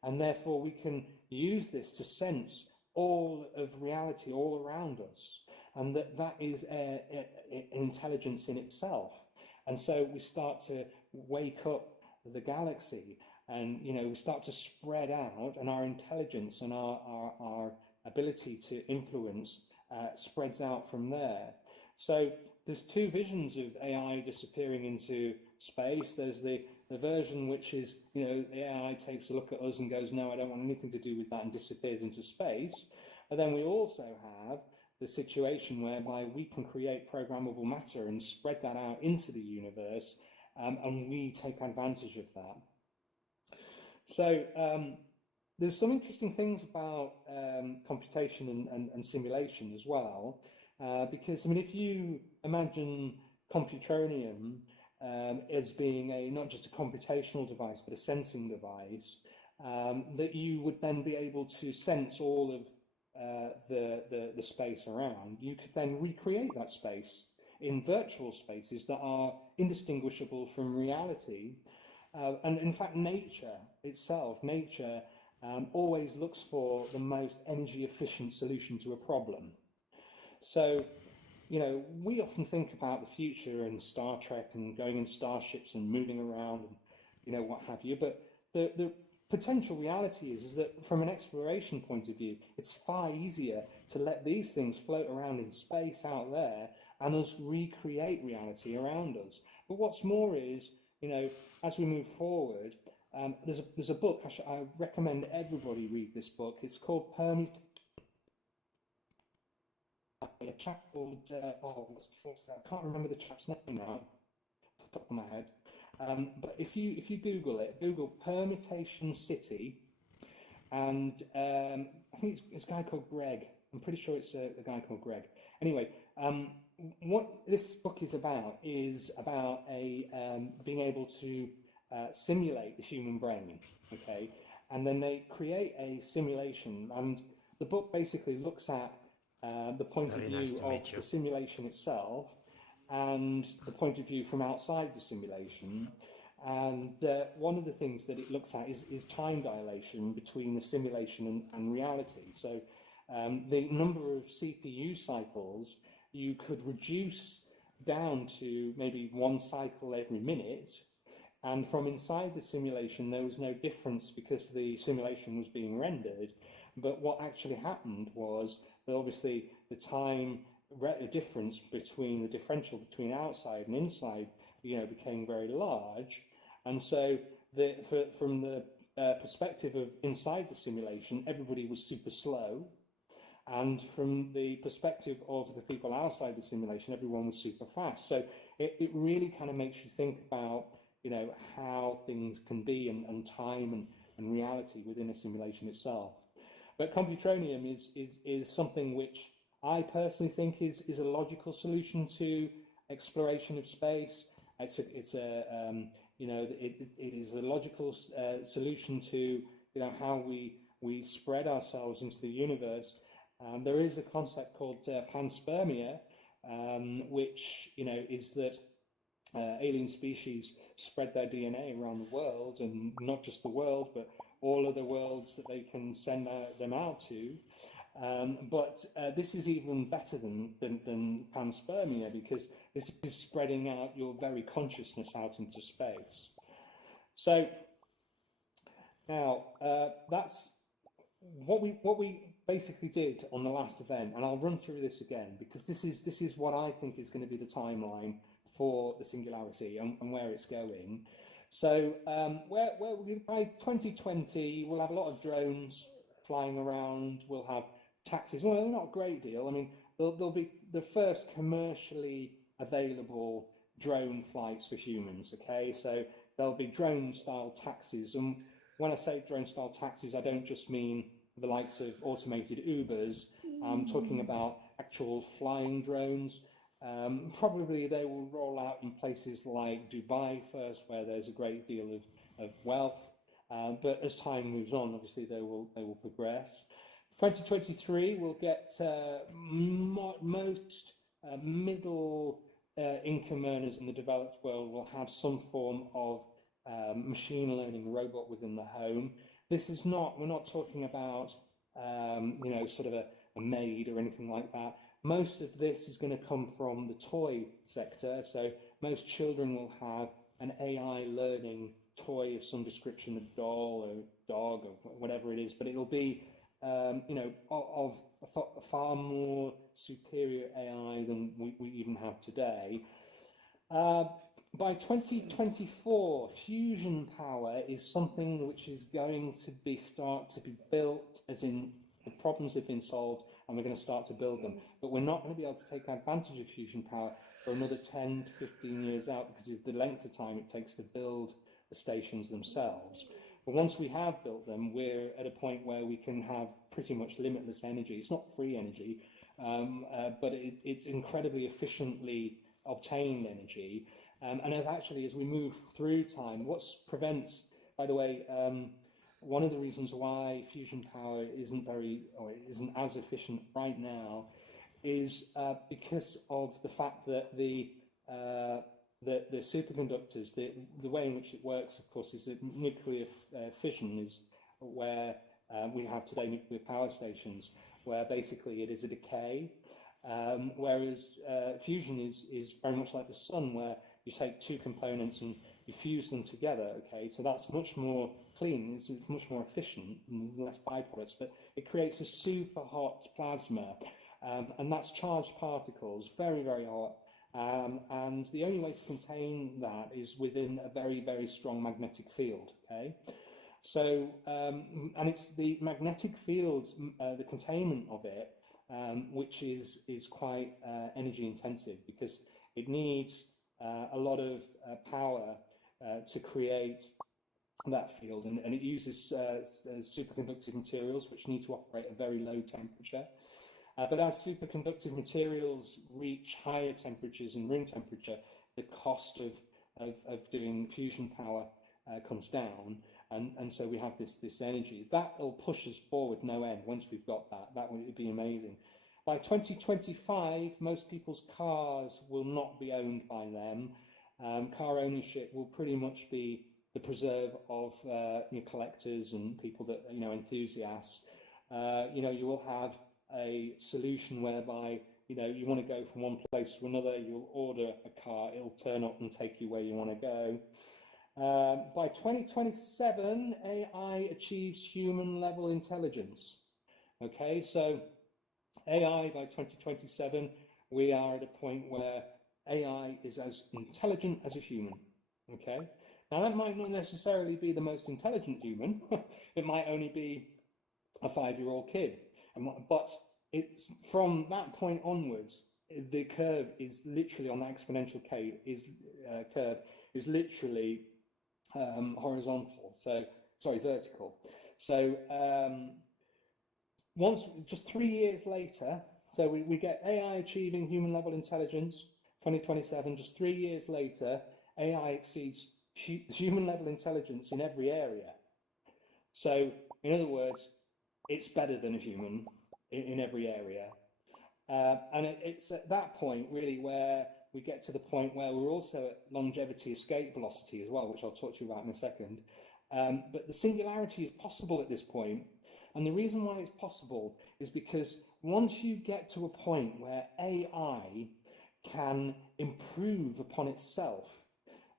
and therefore we can use this to sense all of reality all around us. and that is intelligence in itself. And so we start to wake up the galaxy, and we start to spread out, and our intelligence and our ability to influence spreads out from there. So there's two visions of AI disappearing into space. There's the version which is, the AI takes a look at us and goes, no, I don't want anything to do with that, and disappears into space. But then we also have the situation whereby we can create programmable matter and spread that out into the universe, and we take advantage of that. So there's some interesting things about computation and simulation as well, because if you imagine computronium as being not just a computational device but a sensing device, that you would then be able to sense all of the space around. You could then recreate that space in virtual spaces that are indistinguishable from reality. And in fact, nature itself, always looks for the most energy efficient solution to a problem. So, we often think about the future and Star Trek and going in starships and moving around and, what have you. But the potential reality is that from an exploration point of view, it's far easier to let these things float around in space out there and us recreate reality around us. But what's more is, as we move forward, there's a book, I recommend everybody read this book. It's called Permutation. A chap called, I can't remember the chap's name now, off the top of my head. But if you Google Permutation City, and I think it's a guy called Greg. I'm pretty sure it's a guy called Greg. Anyway, what this book is about being able to simulate the human brain, okay? And then they create a simulation, and the book basically looks at the point of view of the simulation itself and the point of view from outside the simulation. And one of the things that it looks at is time dilation between the simulation and reality. So the number of CPU cycles you could reduce down to maybe one cycle every minute. And from inside the simulation, there was no difference because the simulation was being rendered. But what actually happened was that obviously the time difference between the differential between outside and inside, became very large. And so from the perspective of inside the simulation, everybody was super slow. And from the perspective of the people outside the simulation, everyone was super fast. So it really kind of makes you think about, how things can be and time and reality within a simulation itself. But computronium is something which I personally think is a logical solution to exploration of space. It is a logical solution to how we spread ourselves into the universe. There is a concept called panspermia, which is that alien species spread their DNA around the world, and not just the world, but all of the worlds that they can send them out to. But this is even better than panspermia, because this is spreading out your very consciousness out into space. So now that's what we basically did on the last event, and I'll run through this again because this is what I think is going to be the timeline for the Singularity and where it's going. So by 2020, we'll have a lot of drones flying around. We'll have taxis. Well, not a great deal. I mean, there'll be the first commercially available drone flights for humans. Okay, so there'll be drone-style taxis. And when I say drone-style taxis, I don't just mean the likes of automated Ubers. I'm talking about actual flying drones. Probably they will roll out in places like Dubai first, where there's a great deal of wealth. But as time moves on, obviously they will progress. 2023, we'll get most middle income earners in the developed world will have some form of machine learning robot within the home. This is not, we're not talking about, sort of a maid or anything like that. most of this is going to come from the toy sector. So most children will have an AI learning toy of some description, a doll or dog or whatever it is, but it'll be, you know, of a far more superior AI than we even have today. By 2024, fusion power is something which is going to start to be built, as in the problems have been solved and we're going to start to build them. But we're not going to be able to take advantage of fusion power for another 10 to 15 years out, because it's the length of time it takes to build the stations themselves. But once we have built them, we're at a point where we can have pretty much limitless energy. It's not free energy, but it's incredibly efficiently obtained energy. And as we move through time, what prevents, by the way, one of the reasons why fusion power isn't as efficient right now is because of the fact that the superconductors, the way in which it works, of course, is that nuclear fission is where we have today nuclear power stations, where basically it is a decay, whereas fusion is very much like the sun, where you take two components and you fuse them together. Okay, so that's much more clean, it's much more efficient, and less byproducts, but it creates a super hot plasma, and that's charged particles, very, very hot. And the only way to contain that is within a very, very strong magnetic field. Okay, so and it's the magnetic field, the containment of it, which is quite energy intensive, because it needs a lot of power to create that field, and it uses superconductive materials which need to operate at very low temperature. But as superconductive materials reach higher temperatures and room temperature, the cost of doing fusion power comes down, and so we have this energy that will push us forward no end. Once we've got that would be amazing. By 2025, most people's cars will not be owned by them. Car ownership will pretty much be the preserve of collectors and people that, enthusiasts. You will have a solution whereby, you want to go from one place to another, you'll order a car, it'll turn up and take you where you want to go. By 2027, AI achieves human level intelligence. Okay, so AI by 2027, we are at a point where AI is as intelligent as a human. Okay, now that might not necessarily be the most intelligent human. It might only be a 5-year-old kid. But it's from that point onwards, the curve is literally on the exponential curve is literally vertical. So just 3 years later, so we get AI achieving human level intelligence, 2027, just 3 years later, AI exceeds human level intelligence in every area. So in other words, it's better than a human in every area. And it's at that point really where we get to the point where we're also at longevity escape velocity as well, which I'll talk to you about in a second. But the singularity is possible at this point. And the reason why it's possible is because once you get to a point where AI can improve upon itself,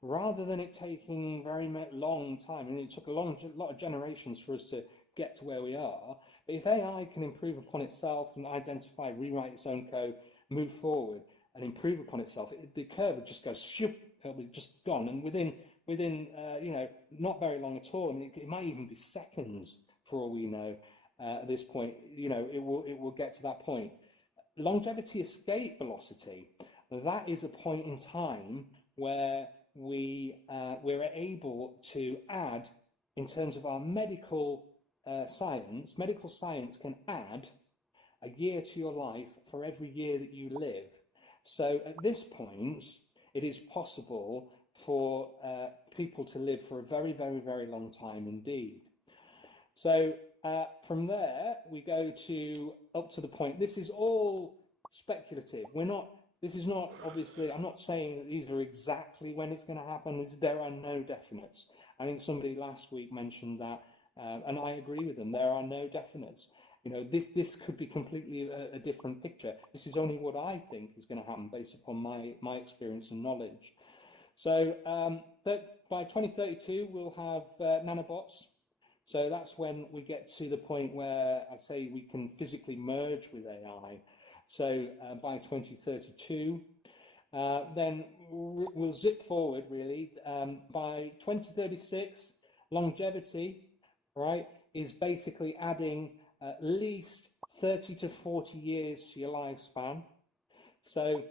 rather than it taking very long time, and it took a lot of generations for us to get to where we are, but if AI can improve upon itself and identify, rewrite its own code, move forward and improve upon itself, the curve would just go shoop, it'll be just gone. And within not very long at all. I mean, it might even be seconds for all we know. At this point, it will get to that point. Longevity escape velocity, that is a point in time where we're able to add, in terms of our medical science can add a year to your life for every year that you live. So at this point, it is possible for people to live for a very, very, very long time indeed. So from there, we go up to the point. This is all speculative. This is not, obviously, I'm not saying that these are exactly when it's going to happen. There are no definites. I think somebody last week mentioned that, and I agree with them. There are no definites. this could be completely a different picture. This is only what I think is going to happen based upon my experience and knowledge. So by 2032, we'll have nanobots. So that's when we get to the point where I say we can physically merge with AI. So by 2032, then we'll zip forward really. By 2036, longevity, right, is basically adding at least 30 to 40 years to your lifespan. So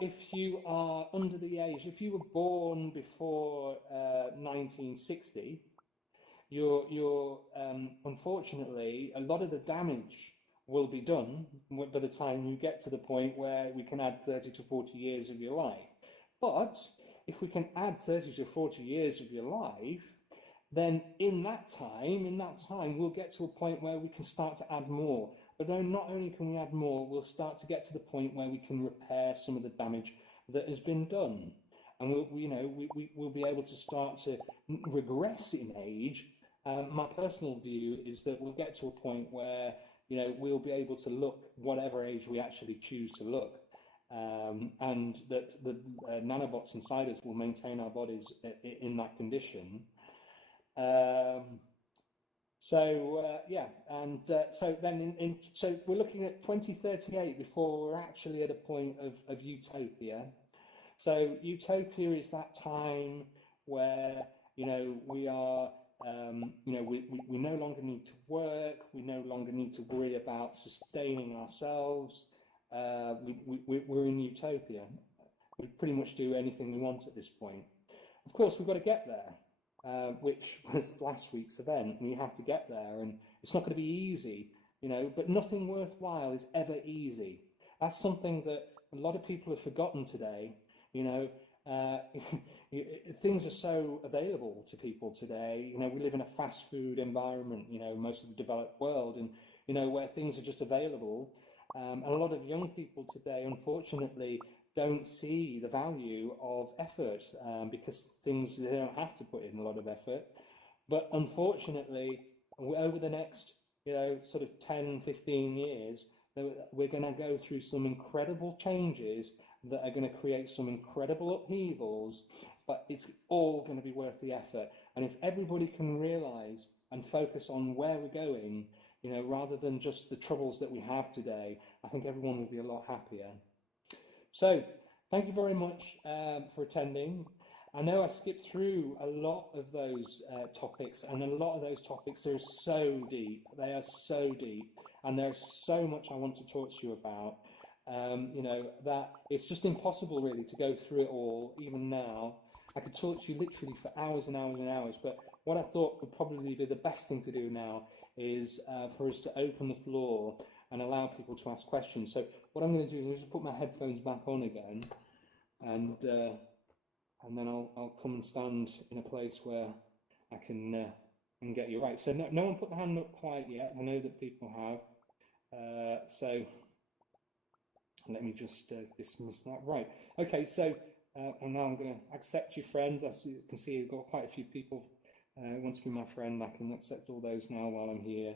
if you are under the age, if you were born before 1960, you're unfortunately, a lot of the damage will be done by the time you get to the point where we can add 30 to 40 years of your life. But if we can add 30 to 40 years of your life, then in that time, we'll get to a point where we can start to add more. But not only can we add more, we'll start to get to the point where we can repair some of the damage that has been done. And we'll be able to start to regress in age. My personal view is that we'll get to a point where we'll be able to look whatever age we actually choose to look, and that the nanobots inside us will maintain our bodies in that condition. So we're looking at 2038 before we're actually at a point of utopia. So utopia is that time where we are we no longer need to work, we no longer need to worry about sustaining ourselves. We're in utopia. We pretty much do anything we want at this point. Of course, we've got to get there, which was last week's event. We have to get there, and it's not going to be easy, but nothing worthwhile is ever easy. That's something that a lot of people have forgotten today. Things are so available to people today. We live in a fast food environment, most of the developed world, and where things are just available. And a lot of young people today, unfortunately, don't see the value of effort because they don't have to put in a lot of effort. But unfortunately, over the next, sort of 10, 15 years, we're going to go through some incredible changes that are going to create some incredible upheavals, but it's all going to be worth the effort. And if everybody can realize and focus on where we're going, rather than just the troubles that we have today, I think everyone will be a lot happier. So thank you very much for attending. I know I skipped through a lot of those topics, and a lot of those topics are so deep. They are so deep, and there's so much I want to talk to you about. That it's just impossible really to go through it all. Even now, I could talk to you literally for hours and hours and hours, but what I thought would probably be the best thing to do now is for us to open the floor and allow people to ask questions. So what I'm going to do is just put my headphones back on again, and then I'll come and stand in a place where I can get you right. So no one put the hand up quite yet. I know that people have. So let me just dismiss that. Right. Okay. So and now I'm going to accept you, friends. You can see you've got quite a few people who want to be my friend. I can accept all those now while I'm here.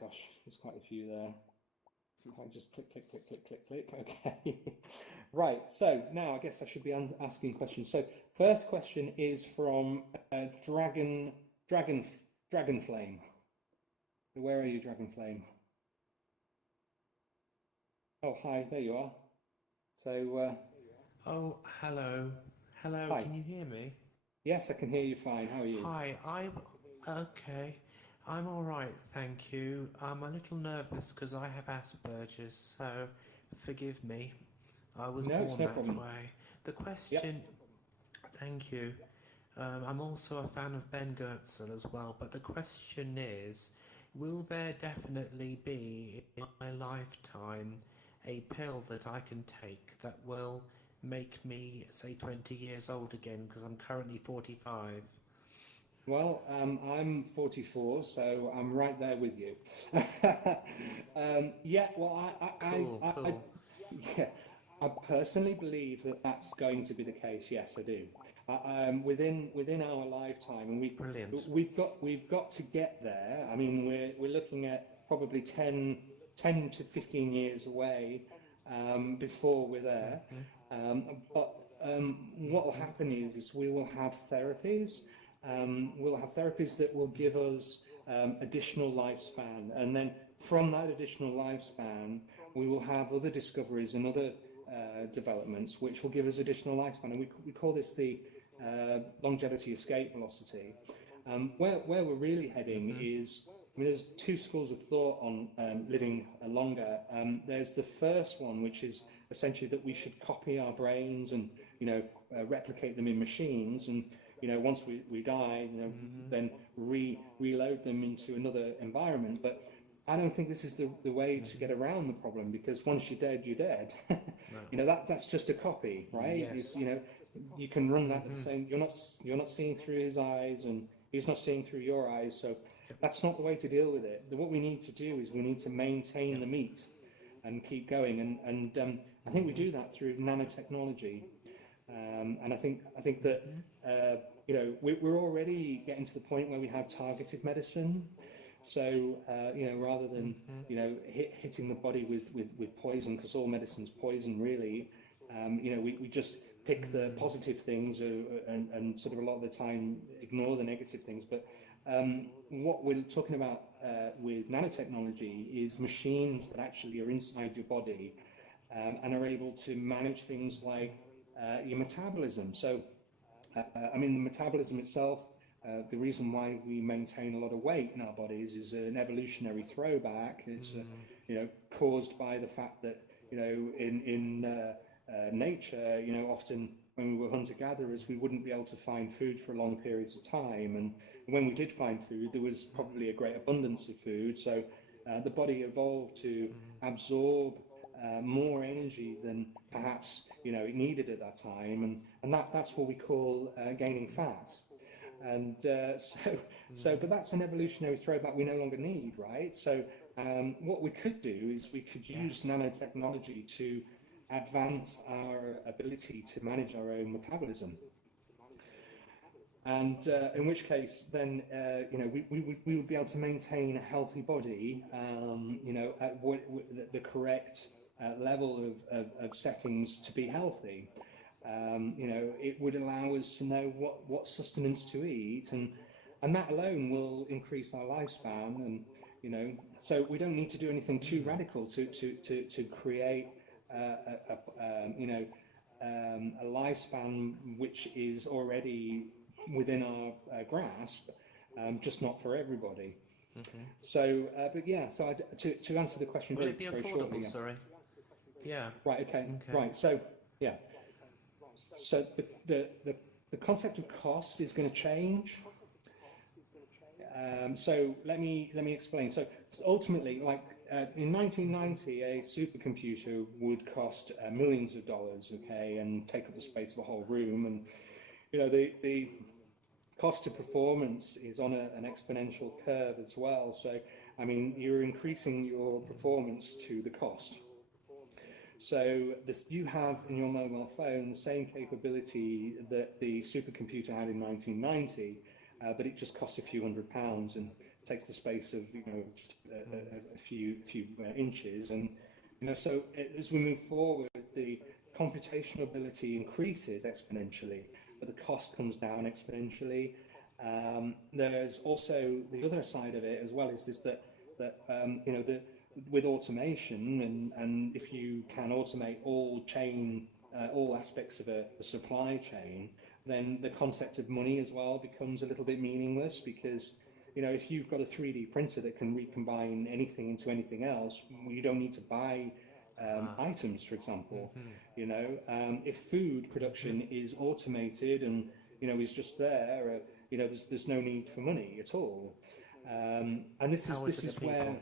Gosh, there's quite a few there. I'll just click. Okay. Right. So now I guess I should be asking questions. So first question is from Dragon Flame. Where are you, Dragon Flame? Oh, hi. There you are. So. Oh, hello. Hello. Hi. Can you hear me? Yes, I can hear you fine. How are you? Hi. Okay. I'm all right, thank you. I'm a little nervous because I have Asperger's, so forgive me. I was born it's no that problem. way. The question, Yep. Thank you. I'm also a fan of Ben Goertzel as well, but the question is, will there definitely be in my lifetime a pill that I can take that will make me, say, 20 years old again, because I'm currently 45? Well, I'm 44, so I'm right there with you. Yeah, well, Cool. yeah, I personally believe that that's going to be the case. Yes, I do. within our lifetime, and Brilliant. we've got to get there. I mean, we're looking at probably 10 to 15 years away before we're there. But what will happen is we will have therapies. We'll have therapies that will give us additional lifespan, and then from that additional lifespan, we will have other discoveries and other developments which will give us additional lifespan, and we call this the longevity escape velocity. Where we're really heading is, I mean, there's two schools of thought on living longer. There's the first one, which is essentially that we should copy our brains and replicate them in machines, and once we die, then reload them into another environment. But I don't think this is the way to get around the problem, because once you're dead, you're dead. That's just a copy, right? Yes. You can run that the same. You're not seeing through his eyes, and he's not seeing through your eyes. So that's not the way to deal with it. What we need to do is we need to maintain the meat and keep going. And I think we do that through nanotechnology. And I think that we're already getting to the point where we have targeted medicine. So rather than hitting the body with poison, because all medicine's poison really, we just pick the positive things and sort of a lot of the time ignore the negative things. But what we're talking about with nanotechnology is machines that actually are inside your body and are able to manage things like your metabolism. So I mean, the metabolism itself, the reason why we maintain a lot of weight in our bodies is an evolutionary throwback. It's caused by the fact that in nature, often when we were hunter-gatherers, we wouldn't be able to find food for long periods of time, and when we did find food, there was probably a great abundance of food. So the body evolved to absorb more energy than perhaps it needed at that time, and that's what we call gaining fat. And but that's an evolutionary throwback we no longer need, right? So what we could do is we could use nanotechnology to advance our ability to manage our own metabolism. And in which case, then we would be able to maintain a healthy body, at the correct level of settings to be healthy. It would allow us to know what sustenance to eat, and that alone will increase our lifespan. And so we don't need to do anything too radical to create a lifespan which is already within our grasp, just not for everybody. So, but yeah. So to answer the question Will very, it be very affordable? shortly. Sorry. Yeah. Right. Okay. Right. So yeah. So the concept of cost is going to change. So let me explain. So ultimately, like in 1990, a supercomputer would cost millions of dollars, okay, and take up the space of a whole room. And the cost of performance is on an exponential curve as well. So I mean, you're increasing your performance to the cost. So you have in your mobile phone the same capability that the supercomputer had in 1990, but it just costs a few £100 and takes the space of just a few inches. And so as we move forward, the computational ability increases exponentially, but the cost comes down exponentially. There's also the other side of it as well, is that with automation, and if you can automate all aspects of a supply chain, then the concept of money as well becomes a little bit meaningless, because if you've got a 3D printer that can recombine anything into anything else, you don't need to buy items, for example. If food production is automated and is just there, there's no need for money at all. And this is where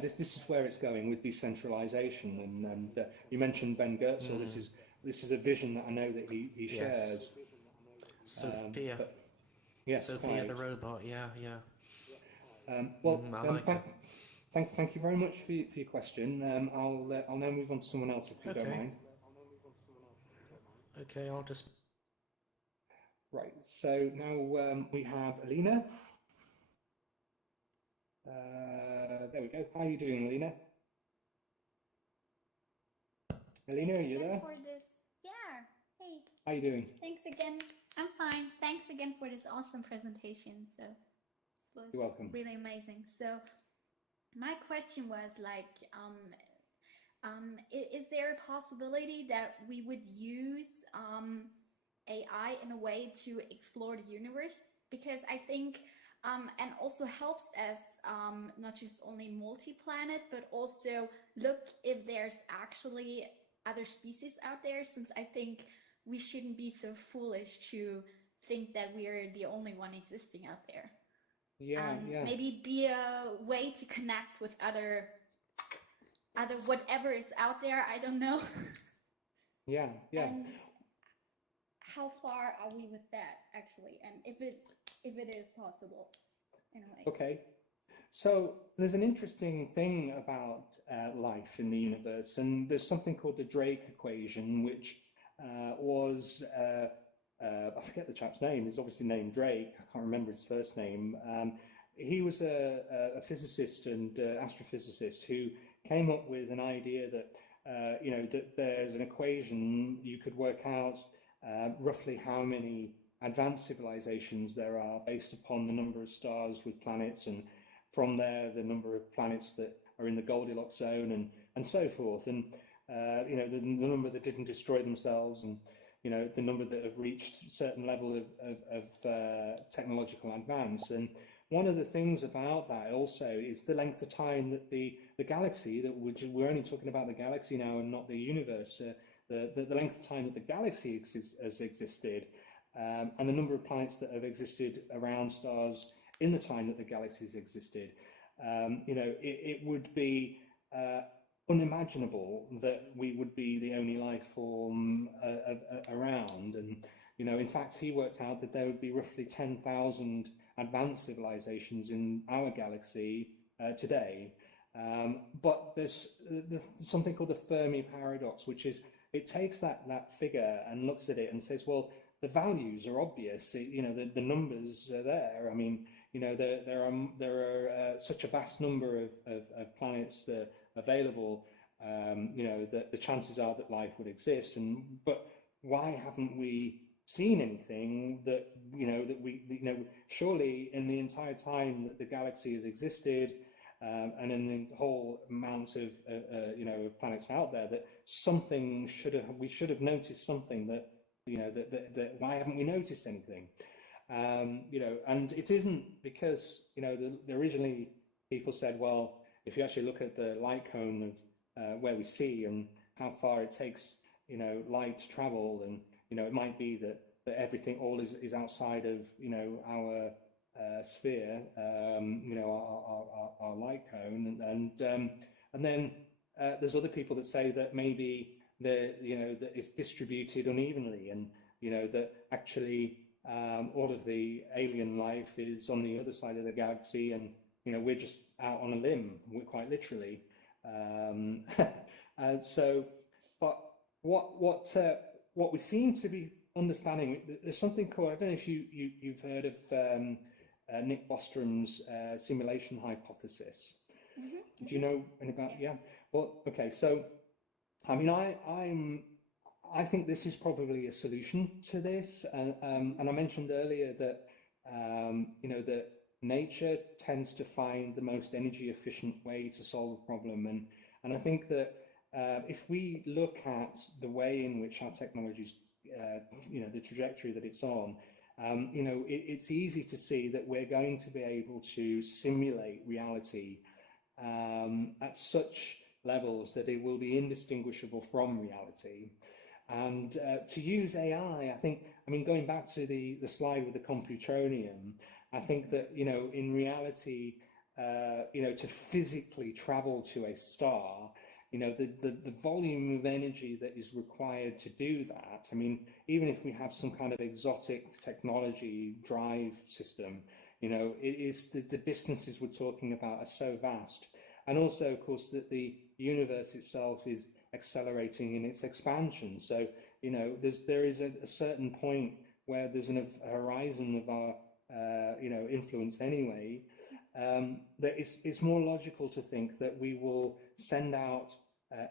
this is where it's going with decentralization. And you mentioned Ben Goertzel. This is a vision that I know that he shares. Sophia. Yes, Sophia quite. the robot. Yeah. Thank you very much for your question. I'll now move on to someone else if you don't mind. Okay, I'll just Right, so now we have Alina. There we go. How are you doing, Alina? Alina, are you there? For this. Yeah. Hey. How are you doing? Thanks again. I'm fine. Thanks again for this awesome presentation. So this was You're welcome. really amazing. So my question was like, is there a possibility that we would use AI in a way to explore the universe? Because I think and also helps us not just only multi-planet, but also look if there's actually other species out there, since I think we shouldn't be so foolish to think that we're the only one existing out there. Yeah, yeah. Maybe be a way to connect with other whatever is out there. I don't know. Yeah, yeah. And how far are we with that actually? And if it is possible, anyway. Okay. So there's an interesting thing about life in the universe, and there's something called the Drake equation, which was I forget the chap's name. He's obviously named Drake. I can't remember his first name. He was a physicist and astrophysicist who came up with an idea that that there's an equation you could work out roughly how many advanced civilizations there are based upon the number of stars with planets, and from there the number of planets that are in the Goldilocks zone, and so forth, and the number that didn't destroy themselves, and the number that have reached a certain level of technological advance. And one of the things about that also is the length of time that the galaxy, that we're only talking about the galaxy now and not the universe, the length of time that the galaxy has existed, and the number of planets that have existed around stars in the time that the galaxies existed. It would be unimaginable that we would be the only life form around. And in fact, he worked out that there would be roughly 10,000 advanced civilizations in our galaxy today. But there's something called the Fermi paradox, which is it takes that figure and looks at it and says, well, the values are obvious. The numbers are there. I mean, there are such a vast number of planets available. That the chances are that life would exist. But why haven't we seen anything that surely in the entire time that the galaxy has existed, and in the whole amount of planets out there, that we should have noticed something that why haven't we noticed anything? And it isn't because originally people said, well, if you actually look at the light cone of where we see and how far it takes light to travel, and it might be that everything all is outside of our sphere, our light cone, and then there's other people that say that maybe that it's distributed unevenly, and that actually all of the alien life is on the other side of the galaxy, and we're just out on a limb, quite literally. But what we seem to be understanding, there's something called, I don't know if you've heard of Nick Bostrom's simulation hypothesis. Mm-hmm. Do you know anything about? Yeah. Well, okay. So, I mean, I think this is probably a solution to this, and I mentioned earlier that that nature tends to find the most energy efficient way to solve a problem, and I think that if we look at the way in which our technologies, the trajectory that it's on, it's easy to see that we're going to be able to simulate reality at such levels that it will be indistinguishable from reality. And to use AI, I mean, going back to the slide with the computronium, I think that, in reality, to physically travel to a star, the volume of energy that is required to do that, I mean, even if we have some kind of exotic technology drive system, it is the distances we're talking about are so vast. And also, of course, that the universe itself is accelerating in its expansion. So, there is a certain point where there's a horizon of our influence anyway, that it's more logical to think that we will send out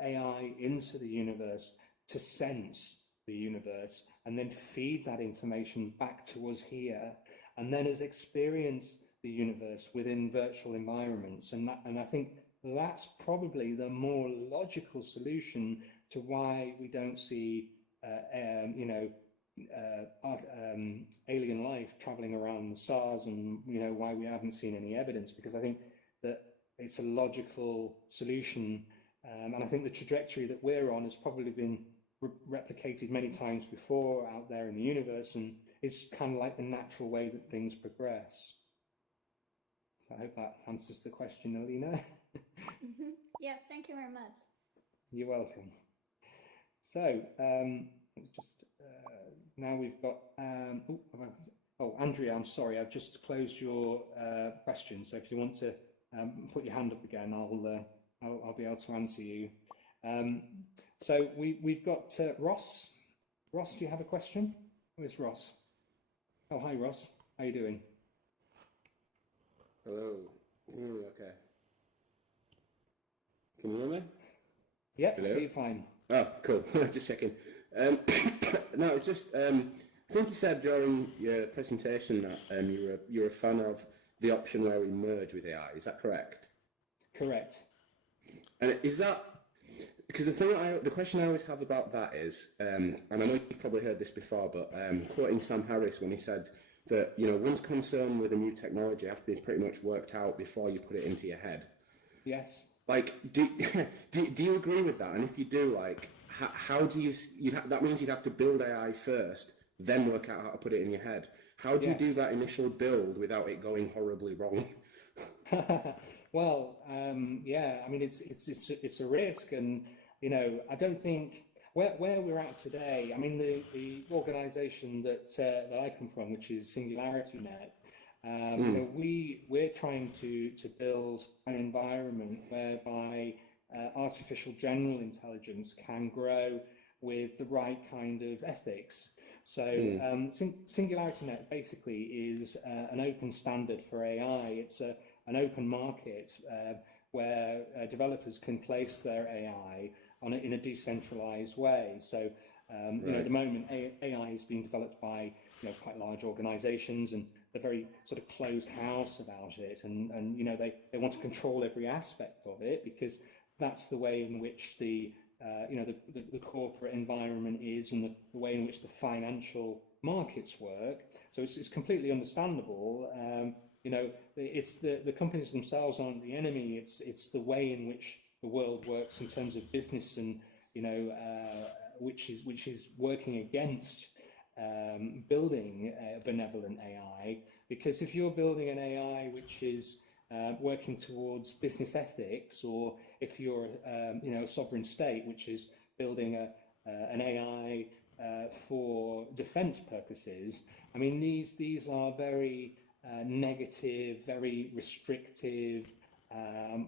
AI into the universe to sense the universe and then feed that information back to us here, and then as experience the universe within virtual environments. And I think that's probably the more logical solution to why we don't see alien life traveling around the stars, and why we haven't seen any evidence, because I think that it's a logical solution, and I think the trajectory that we're on has probably been replicated many times before out there in the universe, and it's kind of like the natural way that things progress. So I hope that answers the question, Alina. Yeah, thank you very much. You're welcome. So just now we've got Andrea, I'm sorry, I've just closed your question, so if you want to put your hand up again, I'll be able to answer you. So we've got Ross. Ross, do you have a question? Where's Ross? Oh, hi Ross, how you doing? Hello, can you hear me okay? Can you hear me? Yep, you're fine. Oh, cool. Just checking. No, just I think you said during your presentation that you're a fan of the option where we merge with AI. Is that correct? Correct. And is that because the question I always have about that is, and I know you've probably heard this before, but quoting Sam Harris when he said that one's concern with a new technology have to be pretty much worked out before you put it into your head. Yes. Like, do you agree with that? And if you do, like, how do you? That means you'd have to build AI first, then work out how to put it in your head. How do you do that initial build without it going horribly wrong? Well, yeah. I mean, it's a risk, and I don't think where we're at today. I mean, the organisation that I come from, which is SingularityNET. We're trying to build an environment whereby artificial general intelligence can grow with the right kind of ethics. So SingularityNet basically is an open standard for AI. It's an open market where developers can place their AI in a decentralized way. So at the moment, AI is being developed by quite large organizations, and they're very sort of closed house about it, and they want to control every aspect of it, because that's the way in which the corporate environment is, and the way in which the financial markets work. So it's completely understandable. It's the companies themselves aren't the enemy. It's the way in which the world works in terms of business, and which is working against building a benevolent AI, because if you're building an AI which is working towards business ethics, or if you're a sovereign state which is building an AI for defense purposes, I mean these are very negative, very restrictive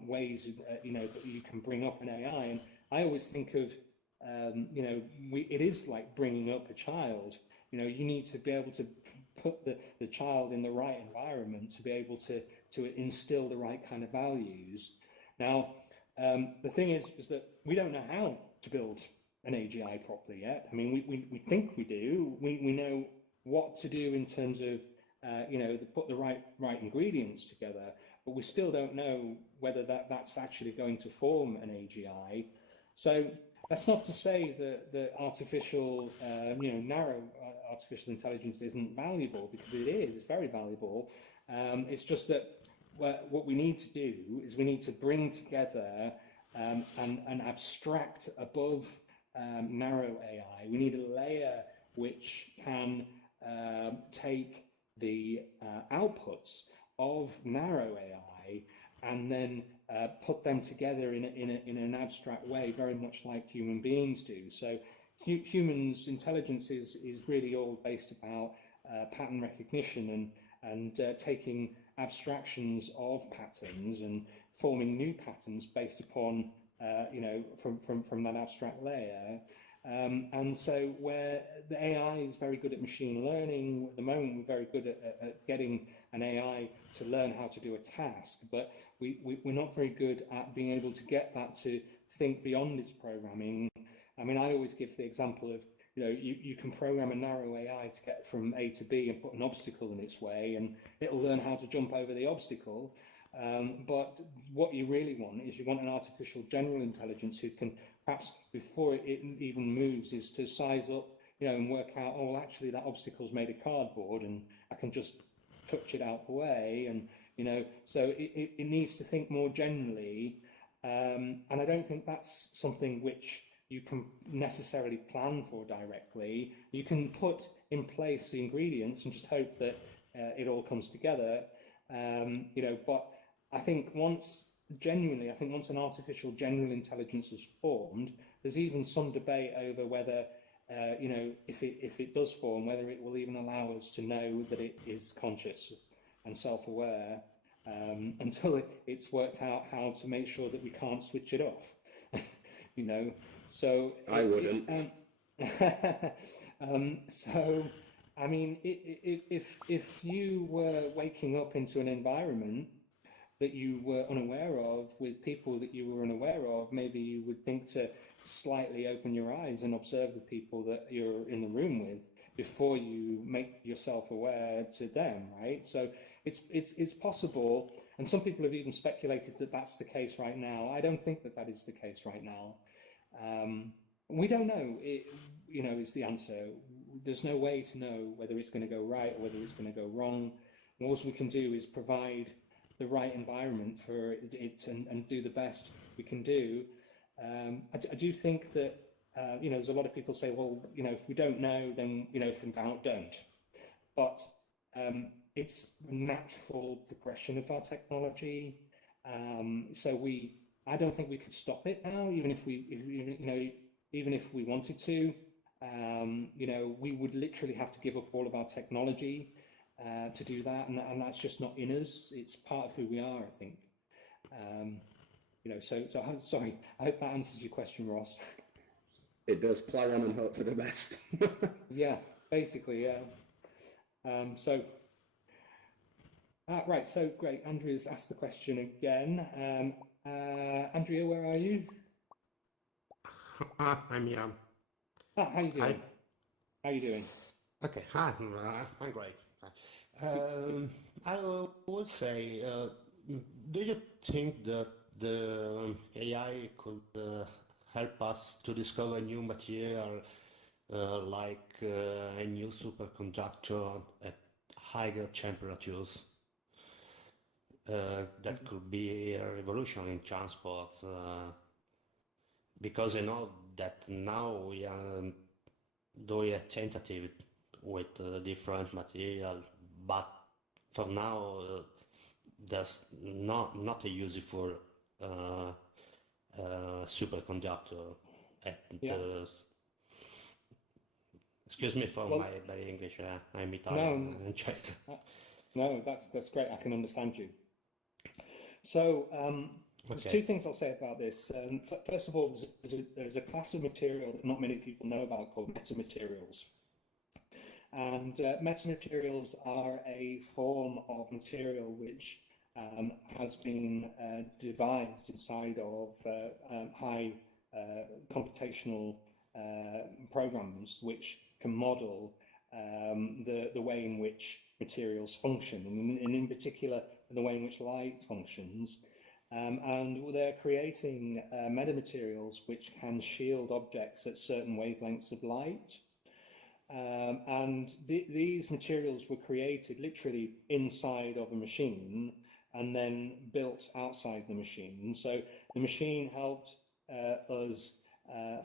ways that you can bring up an AI. And I always think of it is like bringing up a child. You need to be able to put the child in the right environment to be able to instill the right kind of values. Now, the thing is that we don't know how to build an AGI properly yet. I mean, we think we do. We know what to do in terms of put the right ingredients together, but we still don't know whether that's actually going to form an AGI. So that's not to say that artificial, narrow artificial intelligence isn't valuable, because it is very valuable. It's just that what we need to do is we need to bring together and abstract above narrow AI. We need a layer which can take the outputs of narrow AI and then put them together in an abstract way, very much like human beings do. So humans' intelligence is really all based about pattern recognition and taking abstractions of patterns and forming new patterns based upon from that abstract layer. And so where the AI is very good at machine learning, at the moment we're very good at getting an AI to learn how to do a task, but we're not very good at being able to get that to think beyond its programming. I mean, I always give the example of, you can program a narrow AI to get from A to B and put an obstacle in its way, and it'll learn how to jump over the obstacle. But what you really want is you want an artificial general intelligence who can, perhaps before it even moves, is to size up, and work out, oh, well, actually that obstacle's made of cardboard and I can just touch it out the way. And, so it needs to think more generally. And I don't think that's something which you can necessarily plan for directly. You can put in place the ingredients and just hope that it all comes together. But I think once an artificial general intelligence is formed, there's even some debate over whether, if it does form, whether it will even allow us to know that it is conscious and self-aware, until it's worked out how to make sure that we can't switch it off. So I wouldn't. So, I mean, if you were waking up into an environment that you were unaware of, with people that you were unaware of, maybe you would think to slightly open your eyes and observe the people that you're in the room with before you make yourself aware to them, right? So it's possible, and some people have even speculated that that's the case right now. I don't think that is the case right now. We don't know, is the answer. There's no way to know whether it's going to go right or whether it's going to go wrong. And all we can do is provide the right environment for it and do the best we can do. I do think that, there's a lot of people say, well, if we don't know, then, if in doubt, don't. But it's a natural progression of our technology. So I don't think we could stop it now, even if we wanted to. We would literally have to give up all of our technology to do that, and that's just not in us. It's part of who we are, I think. So sorry. I hope that answers your question, Ross. It does. Plow on and hope for the best. Yeah, basically, yeah. Right. So great. Andrea's asked the question again. Andrea, where are you? I'm here. How are you doing? Hi. How are you doing? Okay, I'm great. I would say, do you think that the AI could help us to discover new material, like a new superconductor at higher temperatures? That could be a revolution in transport, because I know that now we are doing a tentative with different material, but for now there's not a useful superconductor at excuse me for my bad English, I'm Italian and Czech. No, that's great, I can understand you. So there's two things I'll say about this. First of all, there's a class of material that not many people know about called metamaterials. And metamaterials are a form of material which has been devised inside of high computational programs which can model the way in which materials function, and in particular the way in which light functions. And they're creating metamaterials which can shield objects at certain wavelengths of light. And these materials were created literally inside of a machine and then built outside the machine. So the machine helped us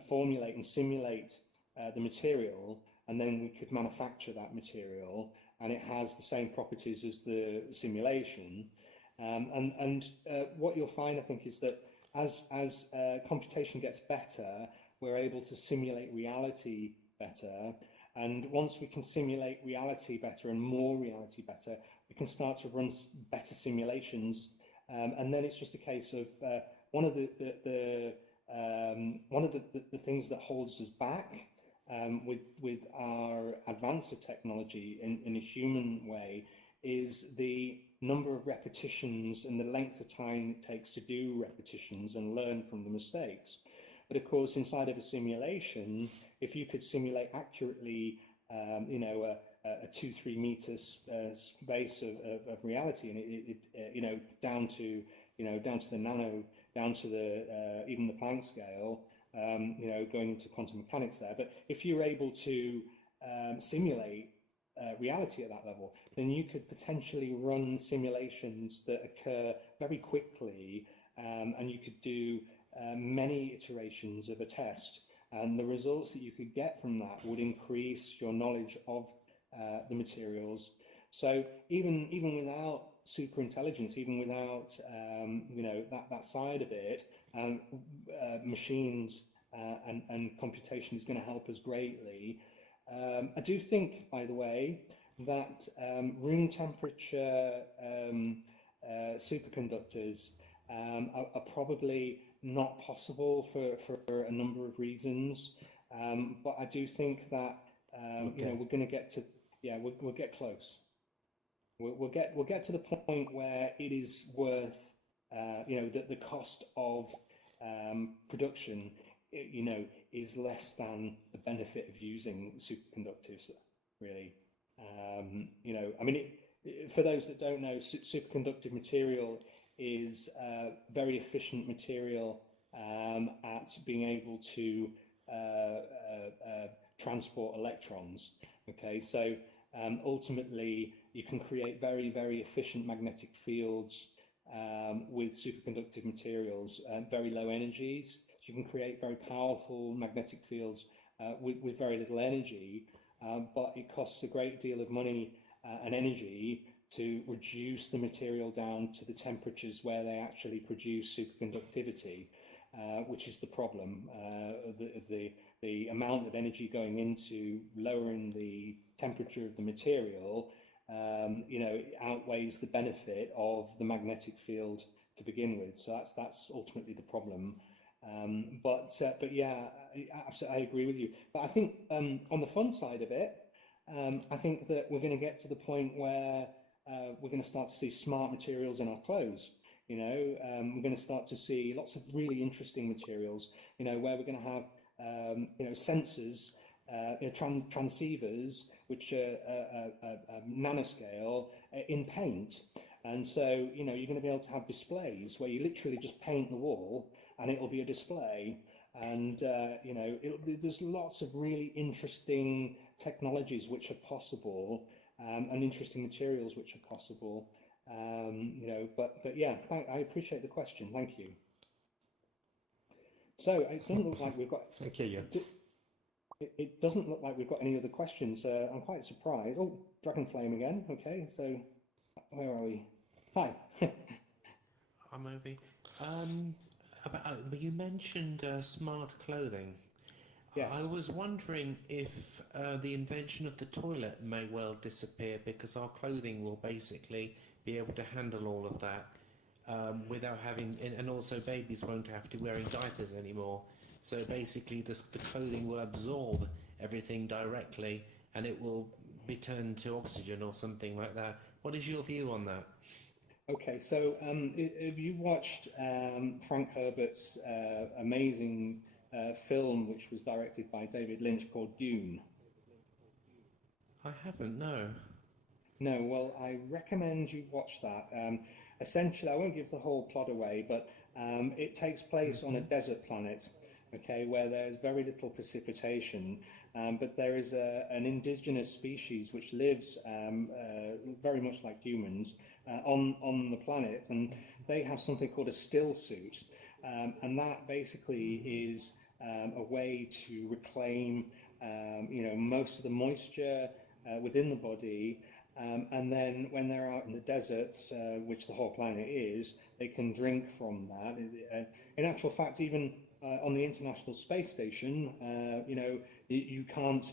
formulate and simulate the material, and then we could manufacture that material, and it has the same properties as the simulation. And what you'll find, I think, is that as computation gets better, we're able to simulate reality better. And once we can simulate reality better and more reality better, we can start to run better simulations. And then it's just a case of one of the one of the things that holds us back with our advance of technology in a human way is the number of repetitions and the length of time it takes to do repetitions and learn from the mistakes. But of course, inside of a simulation, if you could simulate accurately, you know, a 2-3 meter space of reality, and you know, down to the nano, down to the even the Planck scale, you know, going into quantum mechanics there. But if you're able to simulate reality at that level, then you could potentially run simulations that occur very quickly, and you could do many iterations of a test, and the results that you could get from that would increase your knowledge of the materials. So even without super intelligence, even without you know, that side of it, machines and computation is going to help us greatly. I do think, by the way, that room temperature superconductors are probably not possible for a number of reasons, but I do think that you know, we're going to get to, yeah, we'll get close. We'll get to the point where it is worth you know, the cost of production, you know, is less than the benefit of using superconductors, really. You know, I mean, for those that don't know, superconductive material is very efficient material at being able to transport electrons. Okay, so ultimately you can create very, very efficient magnetic fields with superconductive materials, very low energies. So you can create very powerful magnetic fields with very little energy, but it costs a great deal of money and energy to reduce the material down to the temperatures where they actually produce superconductivity, which is the problem. The amount of energy going into lowering the temperature of the material, you know, outweighs the benefit of the magnetic field to begin with. So that's ultimately the problem. But yeah, absolutely, I agree with you. But I think on the fun side of it, I think that we're going to get to the point where we're going to start to see smart materials in our clothes. You know, we're going to start to see lots of really interesting materials. You know, where we're going to have you know, sensors, you know, transceivers, which are nanoscale in paint. And so, you know, you're going to be able to have displays where you literally just paint the wall and it'll be a display. And, you know, there's lots of really interesting technologies which are possible, and interesting materials which are possible. You know, but yeah, I appreciate the question. Thank you. So it doesn't look like we've got. Thank you. It doesn't look like we've got any other questions. I'm quite surprised. Oh, Dragon Flame again. Okay, so where are we? Hi. I'm over. You mentioned smart clothing. Yes. I was wondering if the invention of the toilet may well disappear because our clothing will basically be able to handle all of that without having, and also babies won't have to be wearing diapers anymore. So basically the clothing will absorb everything directly and it will be turned to oxygen or something like that. What is your view on that? Okay, so have you watched Frank Herbert's amazing film, which was directed by David Lynch, called Dune? I haven't, no. No, well, I recommend you watch that. Essentially, I won't give the whole plot away, but it takes place on a desert planet, okay, where there's very little precipitation, but there is an indigenous species which lives very much like humans on the planet, and they have something called a still suit, and that basically is a way to reclaim you know, most of the moisture within the body, and then when they're out in the deserts, which the whole planet is, they can drink from that. In actual fact, even on the International Space Station, you know, you can't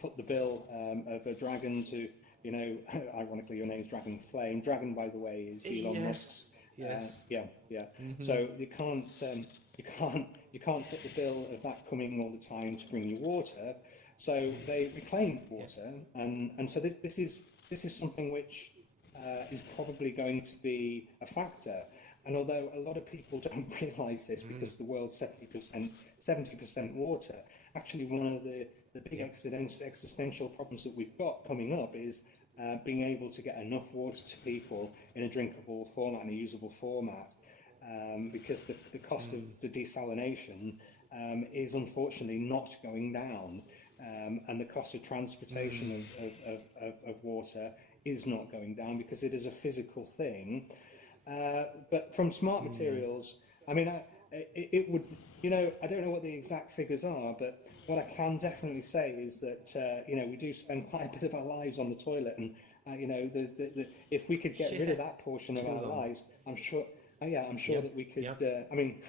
foot the bill of a dragon to, you know, ironically your name's Dragon Flame. Dragon, by the way, is Elon Musk's. Yes. Yeah. So you can't you can't foot the bill of that coming all the time to bring you water. So they reclaim water, and so this is something which is probably going to be a factor. And although a lot of people don't realise this, because the world's 70% water, actually one of the big existential problems that we've got coming up is being able to get enough water to people in a drinkable format and a usable format, because the cost of the desalination is unfortunately not going down, and the cost of transportation of water is not going down because it is a physical thing. But from smart materials, I mean, it would, you know, I don't know what the exact figures are, but what I can definitely say is that, you know, we do spend quite a bit of our lives on the toilet, and, you know, if we could get rid of that portion of our lives, I'm sure, I'm sure that we could, I mean,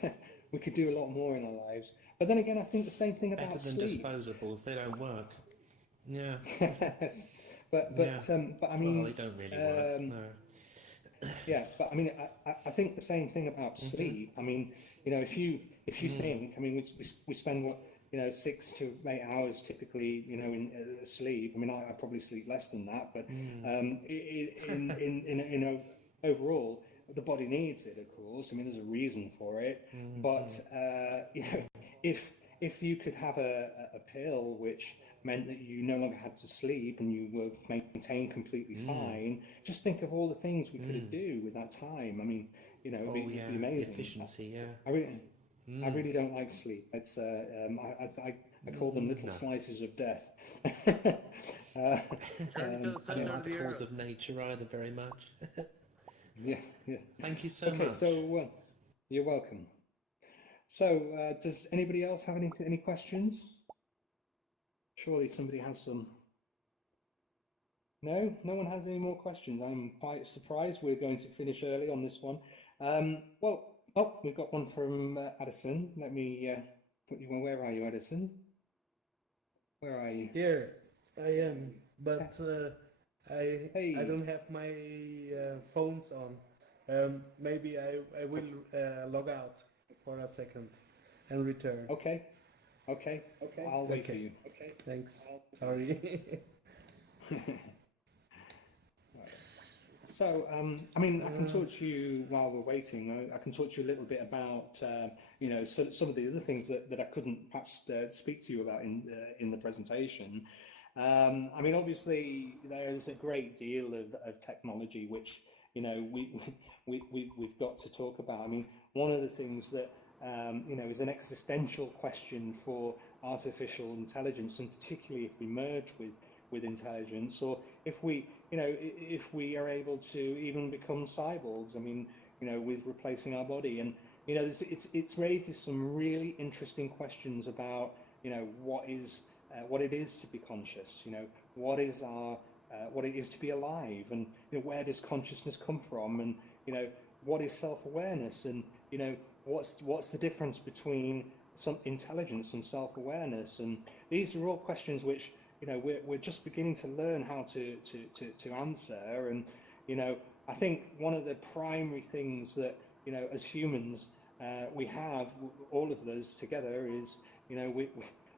we could do a lot more in our lives. But then again, I think the same thing about better than sleep. disposables, they don't work. Yeah. Yes. But I mean, well, they don't really work. No. Yeah, but I mean, I think the same thing about sleep. I mean, you know, if you think, I mean, we spend what, you know, 6 to 8 hours typically, you know, in sleep. I mean, I probably sleep less than that, but in overall, the body needs it, of course. I mean, there's a reason for it. But you know, if you could have a pill which meant that you no longer had to sleep and you were maintained completely fine, just think of all the things we could do with that time. I mean, you know, it'd be amazing. The efficiency, I really don't like sleep. It's I call them little slices of death. I don't like the cause of nature either very much. Yeah. Thank you so much. Okay, so you're welcome. So does anybody else have any questions? Surely somebody has some. No one has any more questions. I'm quite surprised. We're going to finish early on this one. Well, we've got one from Addison. Let me put you on. Where are you, Addison? Where are you? Here I am, but I don't have my phones on. Maybe I will log out for a second and return. Okay. I'll wait for you. Okay. Thanks. Sorry. So, I mean, I can talk to you while we're waiting. I can talk to you a little bit about, you know, some of the other things that I couldn't perhaps speak to you about in the presentation. I mean, obviously, there is a great deal of technology which, you know, we've got to talk about. I mean, one of the things that you know, is an existential question for artificial intelligence, and particularly if we merge with intelligence, or if we, you know, if we are able to even become cyborgs. I mean, you know, with replacing our body, and you know, it's raised some really interesting questions about, you know, what it is to be conscious. You know, what it is to be alive, and you know, where does consciousness come from, and you know, what is self-awareness, and you know, what's the difference between some intelligence and self-awareness? And these are all questions which, you know, we're just beginning to learn how to answer. And you know, I think one of the primary things that, you know, as humans we have, all of us together, is, you know,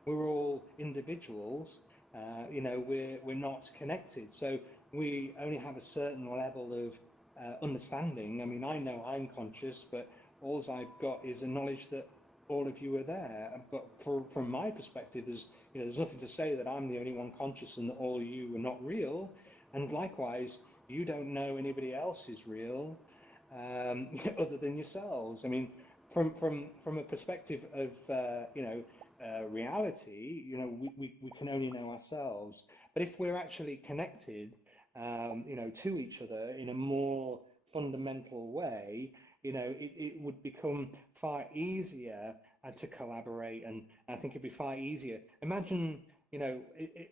we're all individuals. You know, we're not connected, so we only have a certain level of understanding. I mean, I know I'm conscious, but all I've got is a knowledge that all of you are there. But from my perspective, there's nothing to say that I'm the only one conscious and that all of you are not real. And likewise, you don't know anybody else is real other than yourselves. I mean, from a perspective of reality, you know, we can only know ourselves. But if we're actually connected, you know, to each other in a more fundamental way, you know, it would become far easier to collaborate, and I think it'd be far easier. Imagine, you know,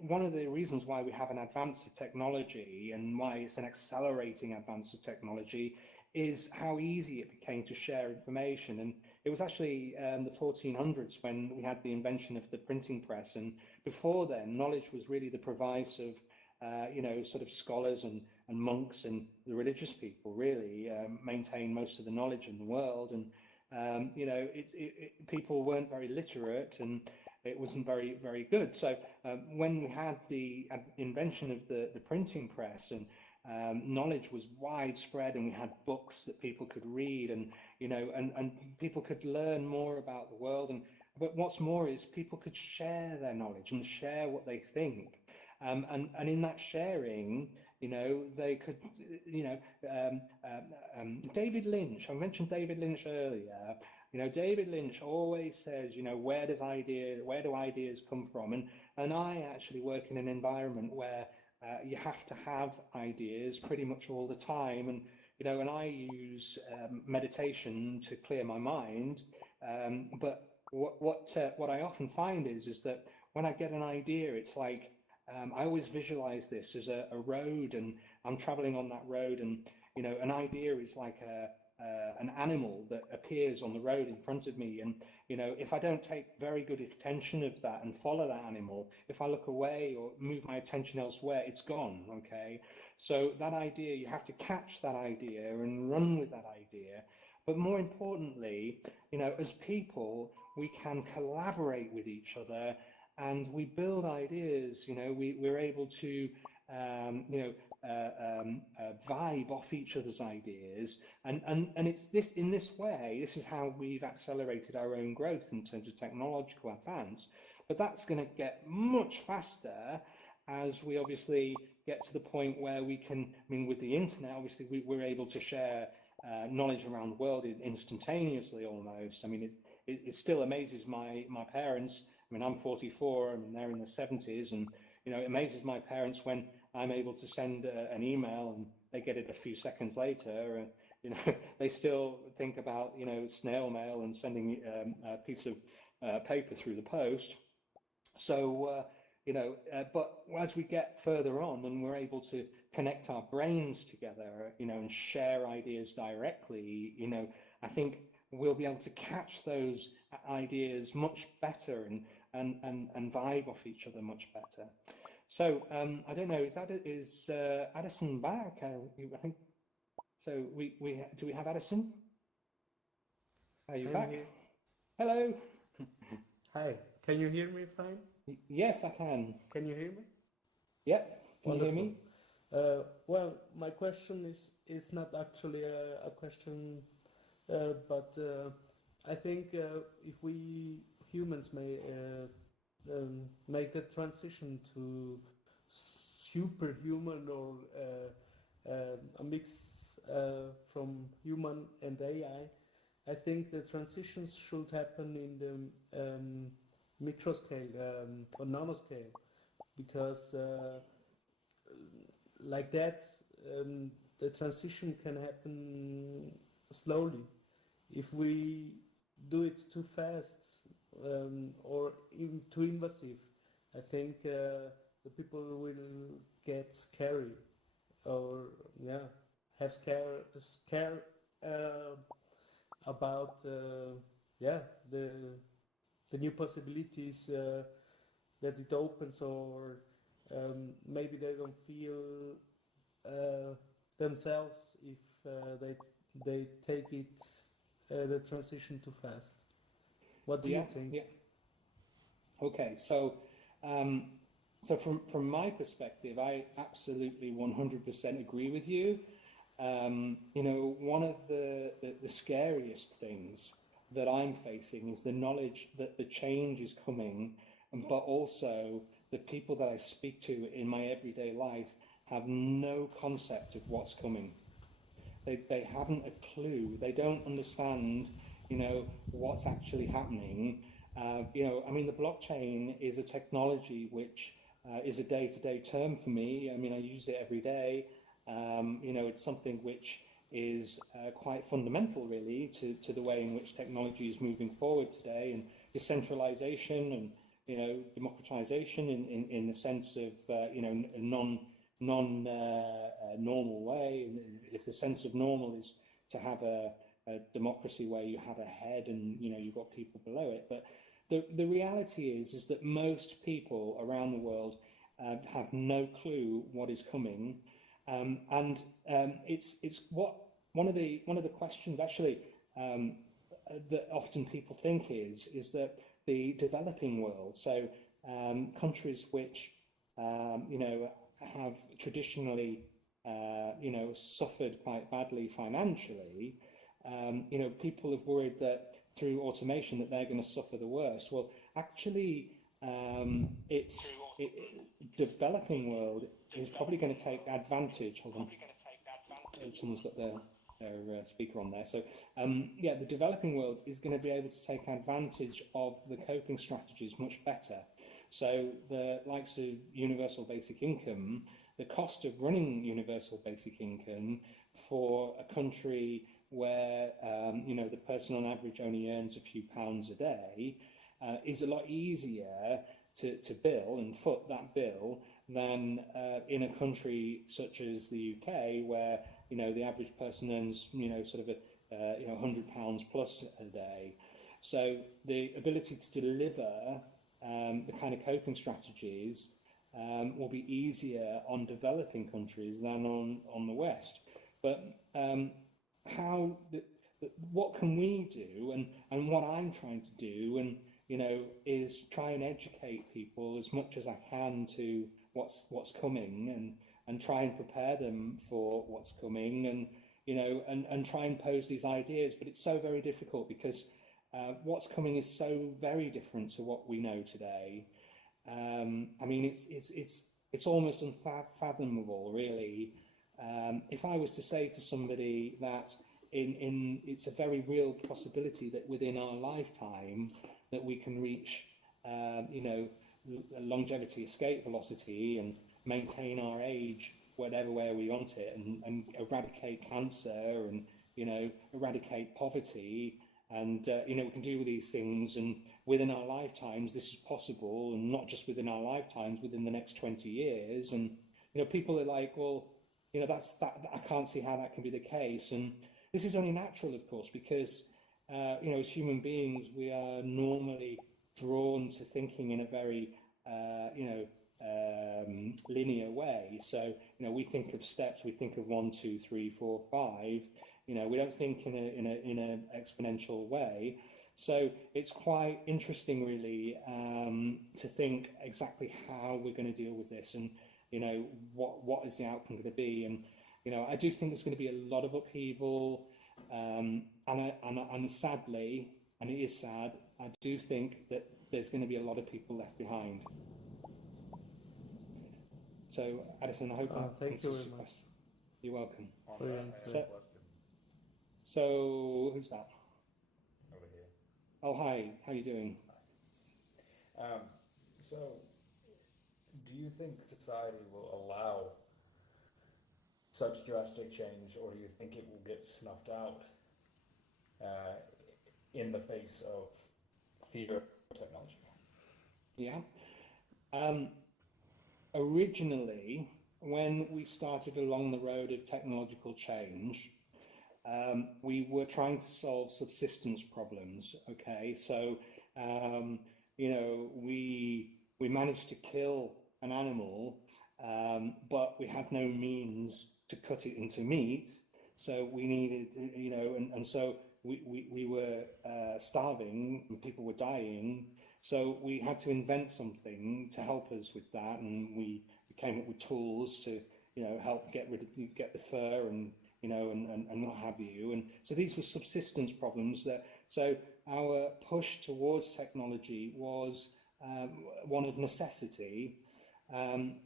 one of the reasons why we have an advance of technology and why it's an accelerating advance of technology is how easy it became to share information. And it was actually the 1400s when we had the invention of the printing press, and before then, knowledge was really the province of you know, sort of scholars and monks and the religious people really maintain most of the knowledge in the world. And people weren't very literate, and it wasn't very good. So when we had the invention of the printing press, and knowledge was widespread, and we had books that people could read, and and people could learn more about the world. But what's more is people could share their knowledge and share what they think, and in that sharing, they could, David Lynch. I mentioned David Lynch earlier. David Lynch always says, where do ideas come from? And I actually work in an environment where you have to have ideas pretty much all the time, and and I use meditation to clear my mind. But what I often find is that when I get an idea, it's like I always visualize this as a road, and I'm traveling on that road, and an idea is like an animal that appears on the road in front of me, and if I don't take very good attention of that and follow that animal, if I look away or move my attention elsewhere, it's gone. Okay, so that idea, you have to catch that idea and run with that idea. But more importantly, as people, we can collaborate with each other, and we build ideas. We're able to vibe off each other's ideas, and it's in this way. This is how we've accelerated our own growth in terms of technological advance. But that's going to get much faster as we obviously get to the point where we can. With the internet, obviously we're able to share knowledge around the world instantaneously almost. It still amazes my parents. I'm 44, they're in their 70s, and it amazes my parents when I'm able to send an email and they get it a few seconds later. They still think about snail mail and sending a piece of paper through the post. So but as we get further on and we're able to connect our brains together, and share ideas directly, I think we'll be able to catch those ideas much better and vibe off each other much better. So I don't know, is Addison back? I think so. Do we have Addison? Are you back? Here. Hello. Hi. Can you hear me fine? Yes, I can. Can you hear me? Yep. Can Wonderful. you hear me? Well, my question is not actually a question, but I think if we humans may make the transition to superhuman, or a mix from human and AI, I think the transitions should happen in the microscale or nanoscale, because like that the transition can happen slowly. If we do it too fast or even too invasive, I think the people will get scary, or have scare about the new possibilities that it opens, or maybe they don't feel themselves if they take it the transition too fast. What do you think? Yeah. Okay, so from my perspective, I absolutely 100% agree with you. One of the scariest things that I'm facing is the knowledge that the change is coming, but also the people that I speak to in my everyday life have no concept of what's coming. They haven't a clue. They don't understand, what's actually happening. The blockchain is a technology which is a day-to-day term for me. I use it every day. It's something which is quite fundamental, really, to the way in which technology is moving forward today, and decentralization and democratization in the sense of non-normal way. If the sense of normal is to have a democracy where you have a head and you've got people below it, but the reality is that most people around the world have no clue what is coming, and it's what one of the questions actually. that often people think is that the developing world, so countries which have traditionally suffered quite badly financially, people have worried that through automation that they're going to suffer the worst. Well, actually, developing world is probably going to take advantage. Hold on, someone's got their speaker on there. So, the developing world is going to be able to take advantage of the coping strategies much better. So, the likes of universal basic income, the cost of running universal basic income for a country where the person on average only earns a few pounds a day is a lot easier to bill and foot that bill than in a country such as the UK, where the average person earns sort of £100 plus a day. So the ability to deliver the kind of coping strategies will be easier on developing countries than on the West. But what can we do, and what I'm trying to do, and is try and educate people as much as I can to what's coming, and try and prepare them for what's coming, and try and pose these ideas. But it's so very difficult because what's coming is so very different to what we know today. I mean, it's almost unfathomable, really. If I was to say to somebody that it's a very real possibility that within our lifetime that we can reach, longevity, escape velocity, and maintain our age whatever way we want it, and eradicate cancer, and eradicate poverty, and we can do these things, and within our lifetimes this is possible, and not just within our lifetimes, within the next 20 years. And people are like, well, that's that. I can't see how that can be the case. And this is only natural, of course, because as human beings, we are normally drawn to thinking in a very linear way. So we think of steps. We think of 1, 2, 3, 4, 5. We don't think in an exponential way. So it's quite interesting, really, to think exactly how we're going to deal with this, and what is the outcome going to be. And I do think there's going to be a lot of upheaval, and sadly, and it is sad, I do think that there's going to be a lot of people left behind. So, Addison, I hope that thank you very much. You're welcome. So, so, who's that? Over here. Oh, hi. How are you doing? So, do you think society will allow such drastic change, or do you think it will get snuffed out in the face of fear of technology? Yeah. Originally, when we started along the road of technological change, we were trying to solve subsistence problems. Okay, so we managed to kill an animal, but we had no means to cut it into meat. So we needed, and so we were starving, and people were dying. So we had to invent something to help us with that, and we came up with tools to, help get the fur and what have you. And so these were subsistence problems. So our push towards technology was one of necessity,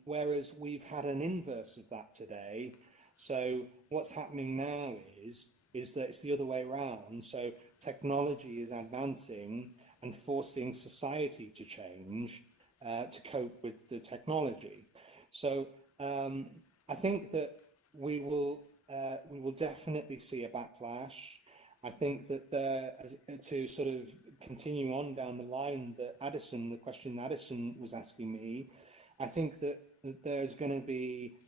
whereas we've had an inverse of that today. So what's happening now is that it's the other way around. So technology is advancing and forcing society to change to cope with the technology. So I think that we will definitely see a backlash. I think that to sort of continue on down the line that the question Addison was asking me, I think that there's going to be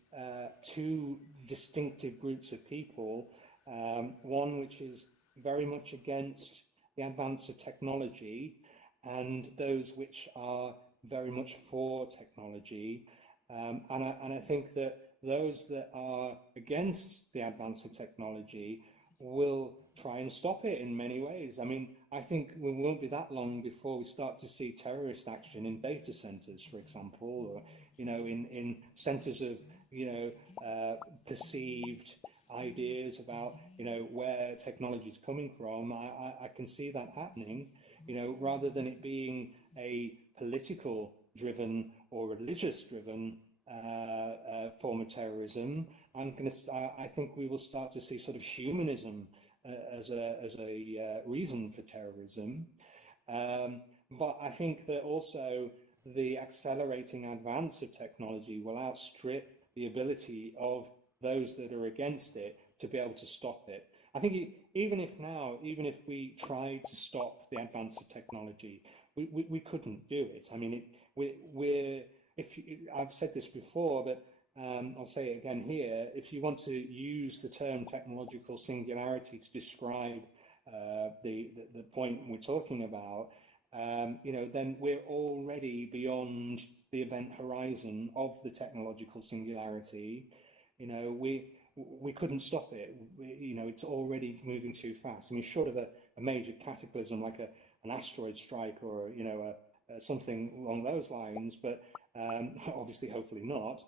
two distinctive groups of people. One which is very much against the advance of technology, and those which are very much for technology. And I think that those that are against the advance of technology will try and stop it in many ways. I mean, I think it won't be that long before we start to see terrorist action in data centers, for example, or, you know, in centers of, you know, perceived ideas about, you know, where technology is coming from. I can see that happening, you know, rather than it being a political driven or religious driven form of terrorism. I think we will start to see sort of humanism as a reason for terrorism. But I think that also the accelerating advance of technology will outstrip the ability of those that are against it to be able to stop it. I think even if we tried to stop the advance of technology, we couldn't do it. I mean, I've said this before, but I'll say it again here. If you want to use the term technological singularity to describe the point we're talking about, you know, then we're already beyond the event horizon of the technological singularity. You know, we couldn't stop it. You know, it's already moving too fast. I mean, short of a major cataclysm like an asteroid strike or, you know, something along those lines, but obviously, hopefully not.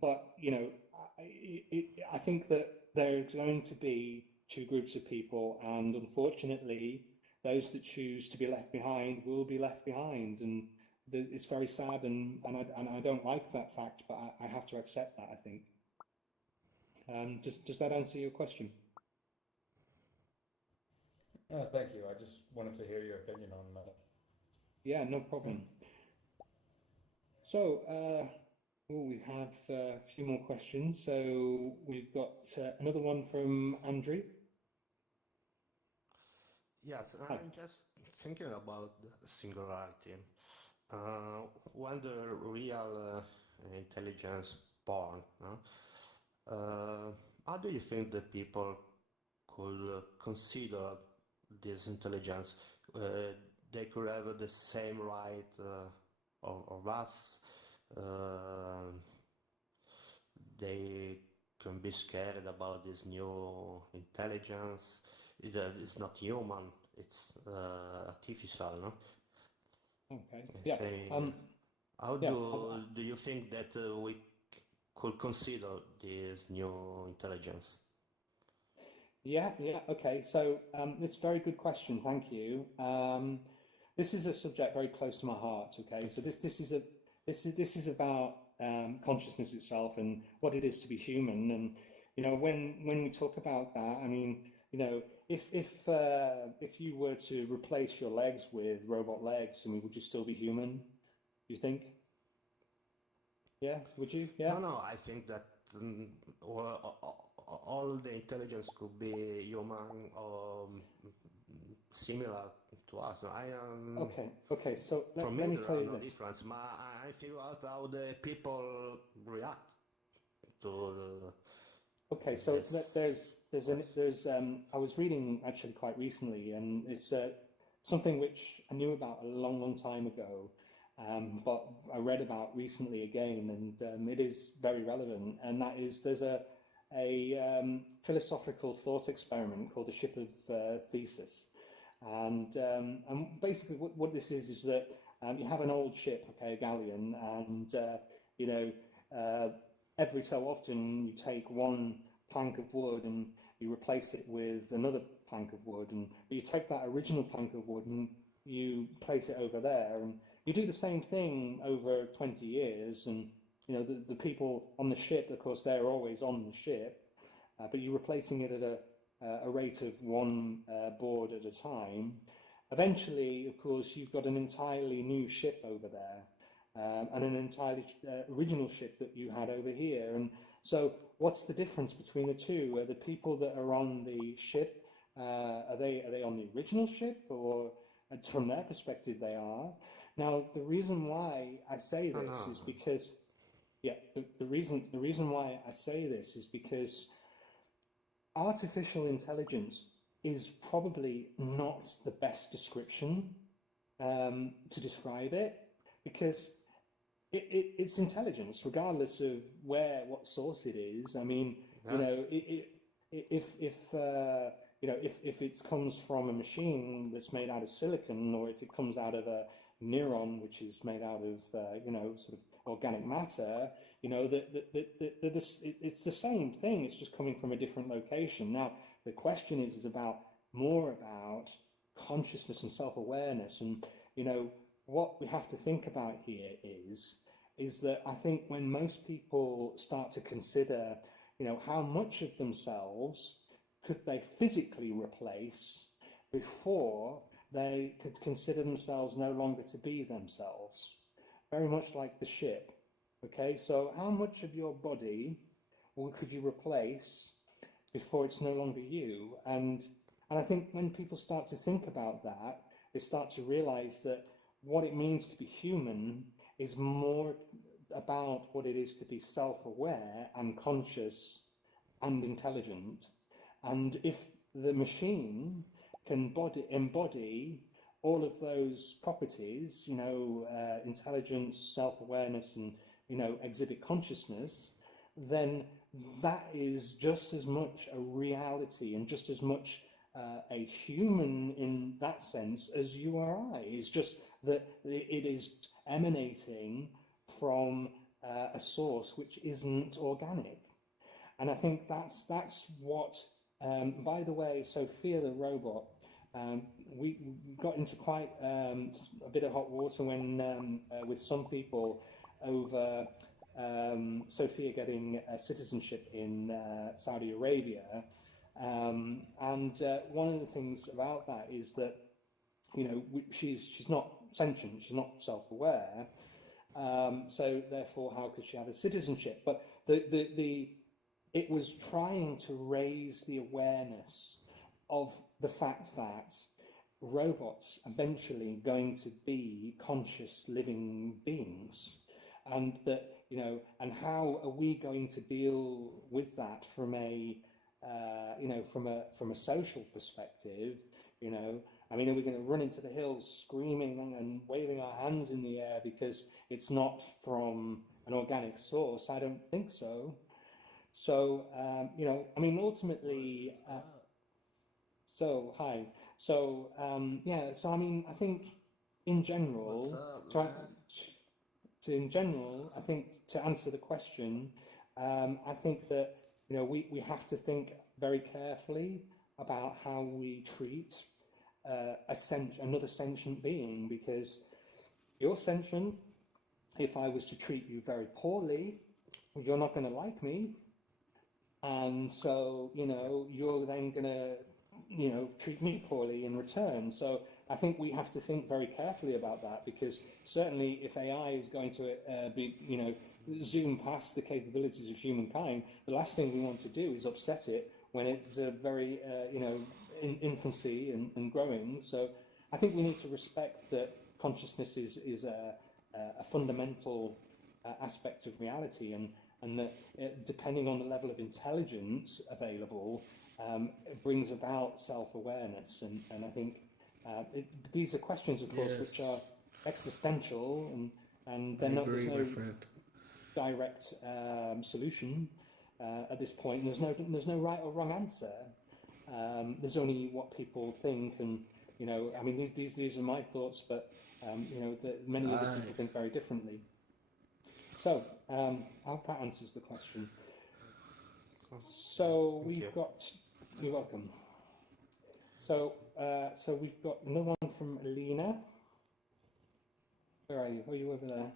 But, you know, I think that there's going to be two groups of people, and unfortunately, those that choose to be left behind will be left behind. And it's very sad, and I don't like that fact, but I have to accept that, I think. Does that answer your question? Thank you. I just wanted to hear your opinion on that. Yeah, no problem. So, we have a few more questions. So we've got another one from Andrew. Yes, I'm just thinking about singularity. When the real intelligence born, how do you think that people could consider this intelligence? They could have the same right of us. They can be scared about this new intelligence. It's not human, it's artificial, no? Okay. Yeah. How do you think that we could consider this new intelligence? Yeah. Okay. So this is a very good question. Thank you. This is a subject very close to my heart. Okay. So this is about consciousness itself and what it is to be human. And you know, when we talk about that, I mean, you know, if you were to replace your legs with robot legs, I mean, would you still be human? Do you think? Yeah, would you? Yeah. No, I think that all the intelligence could be human or similar to us. Okay. So let me tell you this. Difference. I figure out how the people react to. Okay, so I was reading actually quite recently, and it's something which I knew about a long time ago, but I read about recently again, and it is very relevant. And that is, there's a philosophical thought experiment called the ship of Theseus, and basically what this is that you have an old ship, okay, a galleon, and you know. Every so often you take one plank of wood and you replace it with another plank of wood, and you take that original plank of wood and you place it over there, and you do the same thing over 20 years, and you know the people on the ship, of course, they're always on the ship, but you're replacing it at a rate of one board at a time. Eventually, of course, you've got an entirely new ship over there. And an entirely original ship that you had over here. And so what's the difference between the two? Are the people that are on the ship, are they on the original ship, or from their perspective they are? Now, the reason why I say this is because, the reason why I say this is because artificial intelligence is probably not the best description to describe it, because it's intelligence, regardless of what source it is. I mean, yes. You know, if it comes from a machine that's made out of silicon, or if it comes out of a neuron which is made out of sort of organic matter, it's the same thing. It's just coming from a different location. Now the question is more about consciousness and self-awareness, and what we have to think about here is that I think when most people start to consider how much of themselves could they physically replace before they could consider themselves no longer to be themselves, very much like the ship. Okay, so how much of your body could you replace before it's no longer you? And I think when people start to think about that, they start to realize that what it means to be human is more about what it is to be self-aware and conscious and intelligent. And if the machine can embody all of those properties, intelligence, self-awareness, and exhibit consciousness, then that is just as much a reality and just as much a human in that sense as you or I. It's just that it is emanating from a source which isn't organic. And I think that's what, by the way, Sophia the robot, we got into quite a bit of hot water when with some people over Sophia getting citizenship in Saudi Arabia. And one of the things about that is that, she's not sentient, she's not self-aware. So therefore, how could she have a citizenship? But it was trying to raise the awareness of the fact that robots eventually going to be conscious living beings, and that and how are we going to deal with that from a from a social perspective? I mean, are we going to run into the hills screaming and waving our hands in the air because it's not from an organic source? I don't think so. So, I mean, ultimately, hi. So, so I mean, I think in general, I think to answer the question, I think that, we have to think very carefully about how we treat another sentient being, because you're sentient. If I was to treat you very poorly, you're not going to like me. And so, you're then going to, treat me poorly in return. So I think we have to think very carefully about that, because certainly if AI is going to be, zoom past the capabilities of humankind, the last thing we want to do is upset it when it's a very, in infancy and growing. So I think we need to respect that consciousness is a fundamental aspect of reality, and that depending on the level of intelligence available, it brings about self-awareness. And I think these are questions, of course, which are existential, and there's no direct solution at this point. There's no right or wrong answer. There's only what people think, and I mean, these are my thoughts, but many other people think very differently. So I hope that answers the question. So we've got, you're welcome. So we've got another one from Alina. Where are you? Are you over there?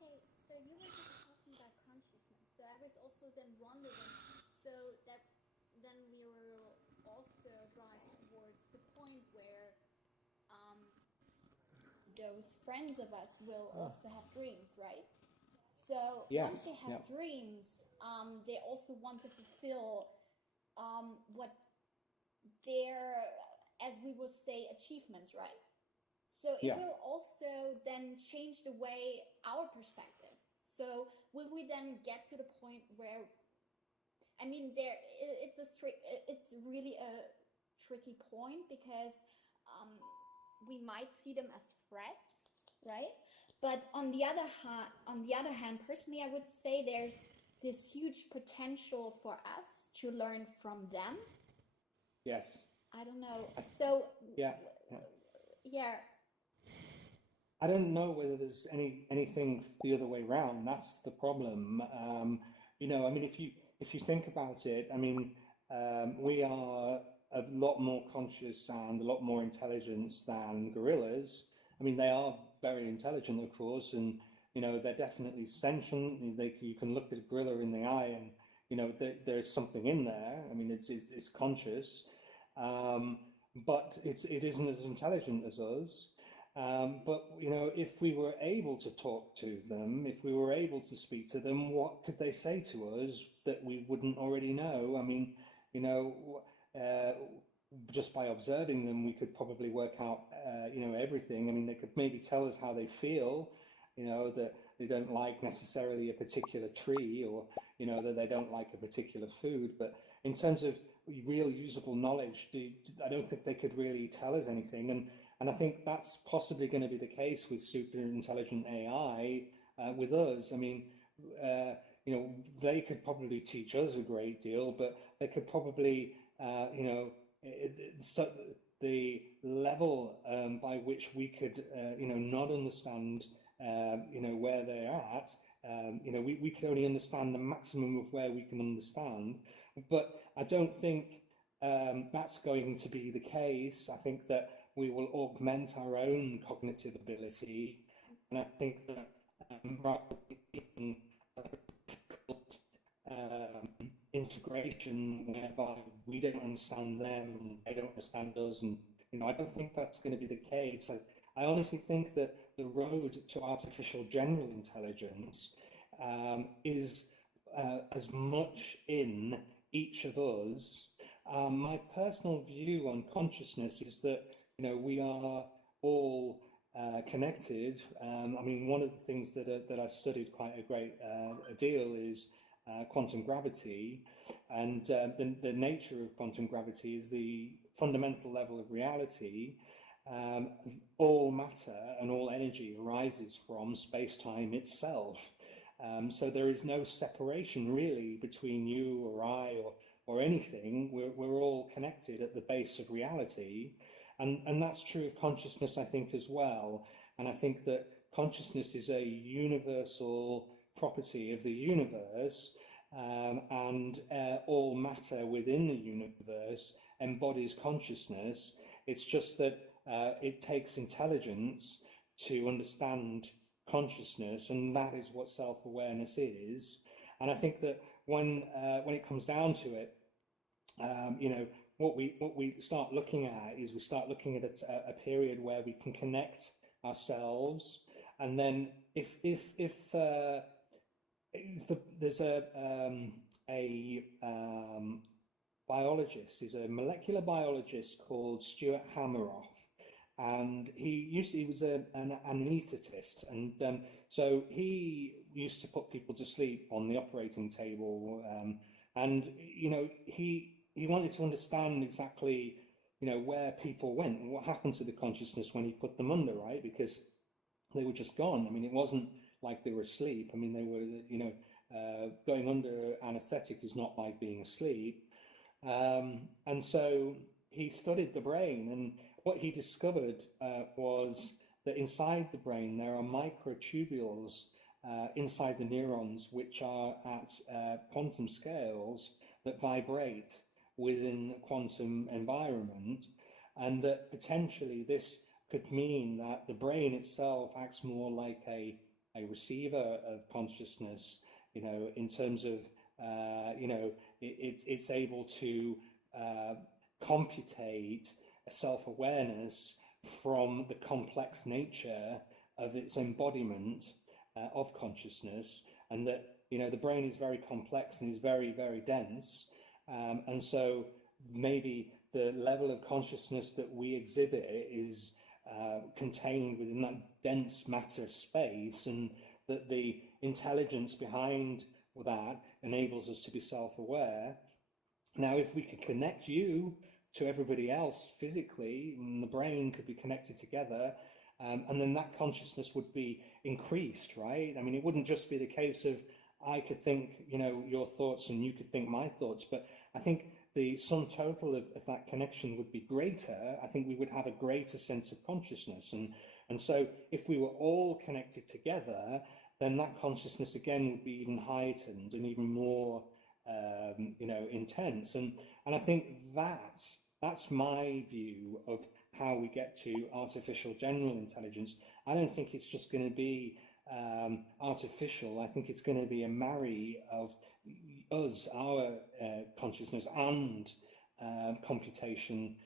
Hey, so you were just talking about consciousness. So I was also then wondering, so that then we will also drive towards the point where those friends of us will also have dreams, right? So once they have dreams, they also want to fulfill what their, as we would say, achievements, right? So it will also then change the way our perspective. So will we then get to the point where, I mean, it's really a tricky point, because we might see them as threats, right? But on the other hand, personally, I would say there's this huge potential for us to learn from them. Yes. I don't know. So yeah. I don't know whether there's anything the other way around. That's the problem. You know, I mean, if you think about it, I mean, we are a lot more conscious and a lot more intelligence than gorillas. I mean, they are very intelligent, of course, and you know, they're definitely sentient. You can look at a gorilla in the eye, and you know, there's something in there. I mean, it's conscious, but it isn't as intelligent as us. But you know, if we were able to talk to them, if we were able to speak to them, what could they say to us that we wouldn't already know? I mean, you know, just by observing them, we could probably work out, you know, everything. I mean, they could maybe tell us how they feel, you know, that they don't like necessarily a particular tree, or, you know, that they don't like a particular food. But in terms of real usable knowledge, I don't think they could really tell us anything. And I think that's possibly going to be the case with super intelligent AI with us. I mean, you know, they could probably teach us a great deal, but they could probably, you know, the level by which we could, you know, not understand, you know, where they're at. You know, we could only understand the maximum of where we can understand. But I don't think that's going to be the case. I think that we will augment our own cognitive ability, and I think that rather than integration whereby we don't understand them and they don't understand us, and you know, I don't think that's going to be the case. I honestly think that the road to artificial general intelligence is as much in each of us. My personal view on consciousness is that, you know, we are all connected. I mean, one of the things that I studied quite a great deal is quantum gravity, and the nature of quantum gravity is the fundamental level of reality. All matter and all energy arises from space-time itself. So there is no separation really between you or I or anything. We're all connected at the base of reality. And that's true of consciousness, I think, as well. And I think that consciousness is a universal property of the universe, and all matter within the universe embodies consciousness. It's just that it takes intelligence to understand consciousness, and that is what self-awareness is. And I think that when it comes down to it, you know, what we start looking at is we start looking at a period where we can connect ourselves, and then if there's a biologist, he's a molecular biologist called Stuart Hameroff, and he was an anaesthetist, and so he used to put people to sleep on the operating table, and you know, he wanted to understand exactly, you know, where people went and what happened to the consciousness when he put them under, right? Because they were just gone. I mean, it wasn't like they were asleep. I mean, they were, you know, going under anesthetic is not like being asleep. And so he studied the brain, and what he discovered was that inside the brain there are microtubules inside the neurons, which are at quantum scales that vibrate within a quantum environment, and that potentially this could mean that the brain itself acts more like a receiver of consciousness, you know, in terms of, you know, it's able to computate a self-awareness from the complex nature of its embodiment of consciousness, and that, you know, the brain is very complex and is very, very dense, and so maybe the level of consciousness that we exhibit is contained within that dense matter space, and that the intelligence behind that enables us to be self-aware. Now, if we could connect you to everybody else physically, and the brain could be connected together, and then that consciousness would be increased, right? I mean, it wouldn't just be the case of I could think, your thoughts and you could think my thoughts, but I think the sum total of that connection would be greater. I think we would have a greater sense of consciousness. And so if we were all connected together, then that consciousness again would be even heightened and even more, intense. And I think that's my view of how we get to artificial general intelligence. I don't think it's just going to be artificial. I think it's going to be a marry of us, our consciousness, and computation,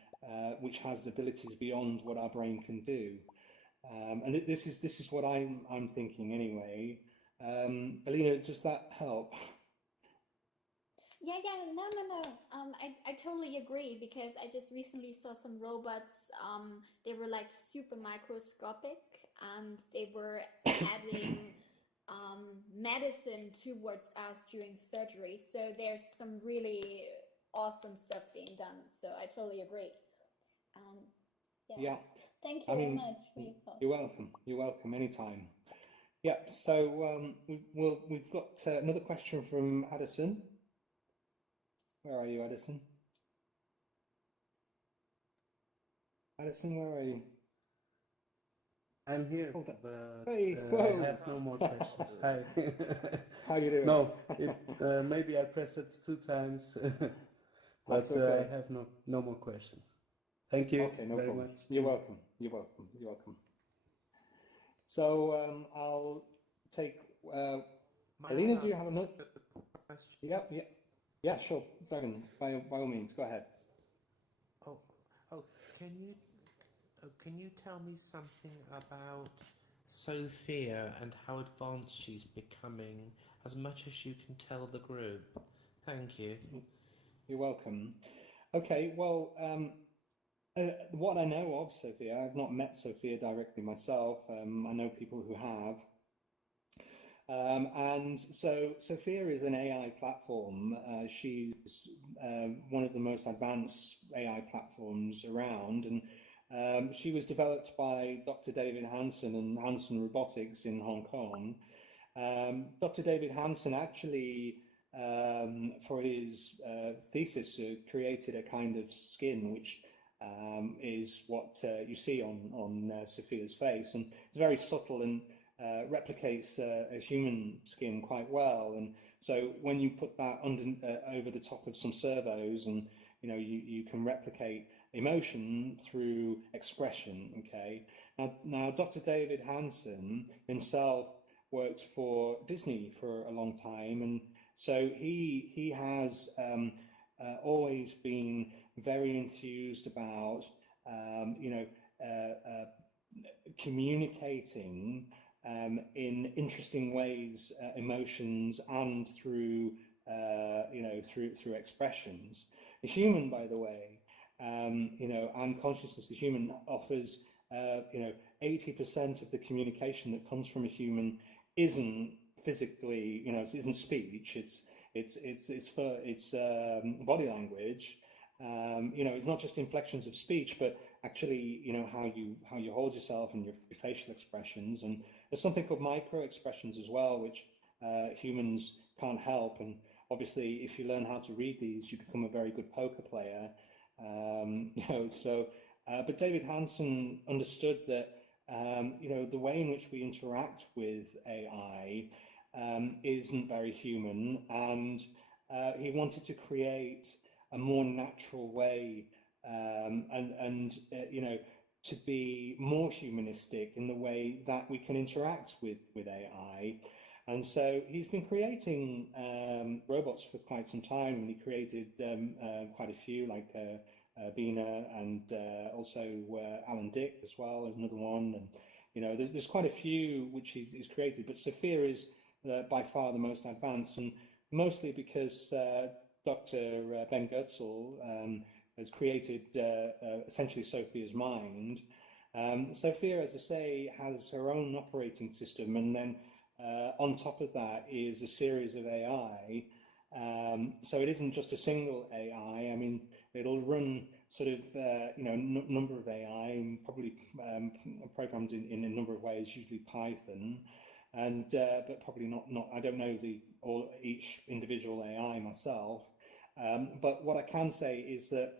which has abilities beyond what our brain can do. And this is what I'm thinking anyway. Alina, does that help? Yeah, no. I totally agree, because I just recently saw some robots. They were like super microscopic, and they were adding medicine towards us during surgery. So there's some really awesome stuff being done. So I totally agree. Yeah. Thank you very much for your call. You're welcome. Anytime. Yep. So we've got another question from Addison. Where are you, Addison? Addison, where are you? I'm here, Hold on. but Hey, I have no more questions. Hi. How you doing? No, maybe I pressed it 2 times, but okay. I have no more questions. Thank you very much. You're welcome. So I'll take. Alina, do you have another question? Yeah, sure. Dragon, by all means, go ahead. Can you tell me something about Sophia and how advanced she's becoming, as much as you can tell the group? Thank you. You're welcome. Okay, well, what I know of Sophia, I've not met Sophia directly myself. I know people who have. And so Sophia is an AI platform. She's one of the most advanced AI platforms around, and she was developed by Dr. David Hanson and Hanson Robotics in Hong Kong. Dr. David Hanson actually, for his thesis, created a kind of skin which is what you see on Sophia's face, and it's very subtle and replicates a human skin quite well. And so when you put that over the top of some servos, and you can replicate emotion through expression. Okay. Now Dr. David Hanson himself worked for Disney for a long time, and so he has always been very enthused about communicating in interesting ways, emotions, and through through expressions. The human, by the way, and consciousness, the human offers 80% of the communication that comes from a human isn't physically, it isn't speech. It's body language. It's not just inflections of speech, but actually, how you hold yourself and your facial expressions. And there's something called micro expressions as well, which humans can't help. And obviously, if you learn how to read these, you become a very good poker player. But David Hanson understood that the way in which we interact with AI isn't very human, and he wanted to create a more natural way to be more humanistic in the way that we can interact with AI. And so he's been creating robots for quite some time, and he created quite a few, like Bina, and also Alan Dick as well is another one. And there's quite a few which he's created, but Sophia is by far the most advanced, and mostly because Dr. Ben Goertzel has created essentially Sophia's mind. Sophia, as I say, has her own operating system, and then on top of that is a series of AI. So it isn't just a single AI. I mean, it'll run sort of number of AI, and probably programmed in a number of ways, usually Python. and but probably not. I don't know each individual AI myself, but what I can say is that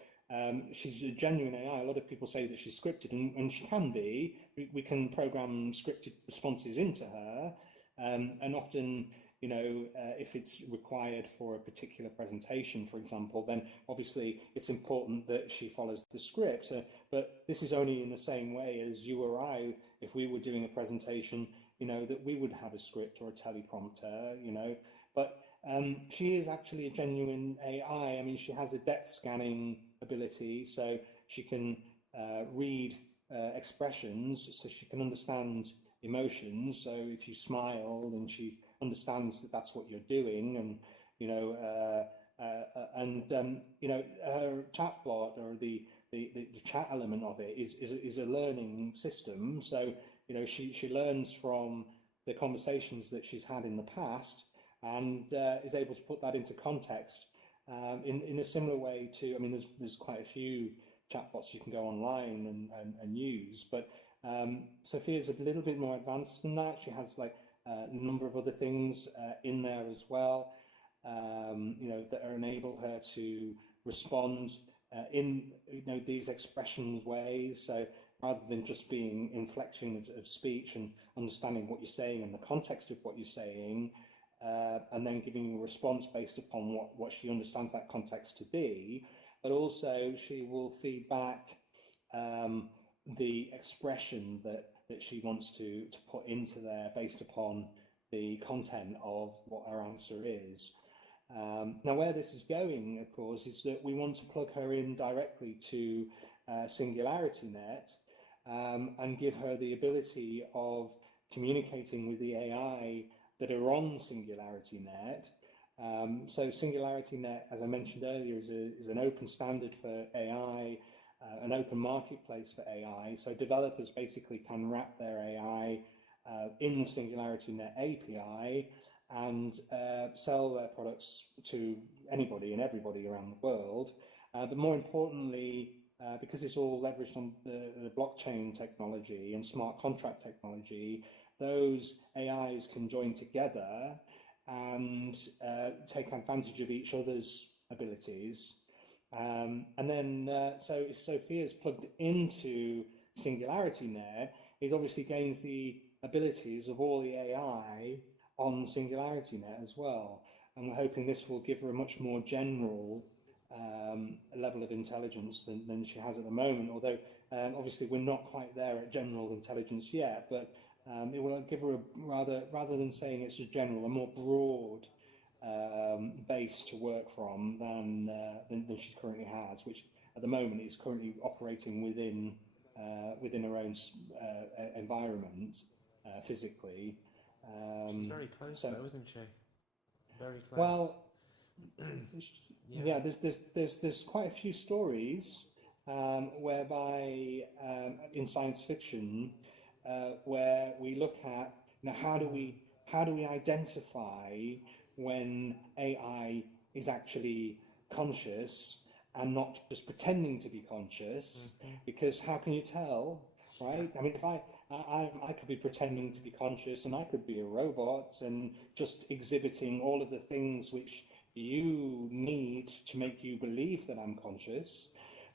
she's a genuine AI. A lot of people say that she's scripted, and she can be. We can program scripted responses into her, and often, you know, if it's required for a particular presentation, for example, then obviously it's important that she follows the script. But this is only in the same way as you or I, if we were doing a presentation, you know, that we would have a script or a teleprompter, you know. But she is actually a genuine AI. I mean, she has a depth scanning ability, so she can read expressions, so she can understand emotions. So if you smile, then she understands that that's what you're doing, and you know, you know, her chatbot, or the chat element of it is a learning system. So you know, she learns from the conversations that she's had in the past, and is able to put that into context in a similar way to, I mean, there's quite a few chatbots you can go online and use, but Sophia's a little bit more advanced than that. She has like a number of other things in there as well, you know, that enable her to respond in, you know, these expressions ways. So rather than just being inflection of speech and understanding what you're saying and the context of what you're saying, and then giving you a response based upon what she understands that context to be, but also she will feed back the expression that she wants to put into there based upon the content of what our answer is. Now, where this is going, of course, is that we want to plug her in directly to SingularityNET and give her the ability of communicating with the AI that are on SingularityNET. So SingularityNET, as I mentioned earlier, is an open standard for AI, an open marketplace for AI. So developers basically can wrap their AI in the SingularityNET API and sell their products to anybody and everybody around the world. But more importantly, because it's all leveraged on the blockchain technology and smart contract technology, those AIs can join together and take advantage of each other's abilities. And then, so if Sophia is plugged into SingularityNet, it obviously gains the abilities of all the AI on SingularityNet as well. And we're hoping this will give her a much more general level of intelligence than she has at the moment. Although, obviously, we're not quite there at general intelligence yet, but it will give her rather than saying it's a general, a more broad base to work from than she currently has, which at the moment is currently operating within her own environment physically. She's very close, though, isn't she? Very close. Well, yeah. There's quite a few stories whereby in science fiction where we look at, you know, how do we identify when AI is actually conscious and not just pretending to be conscious? Because how can you tell, right? I mean, if I could be pretending to be conscious, and I could be a robot and just exhibiting all of the things which you need to make you believe that I'm conscious.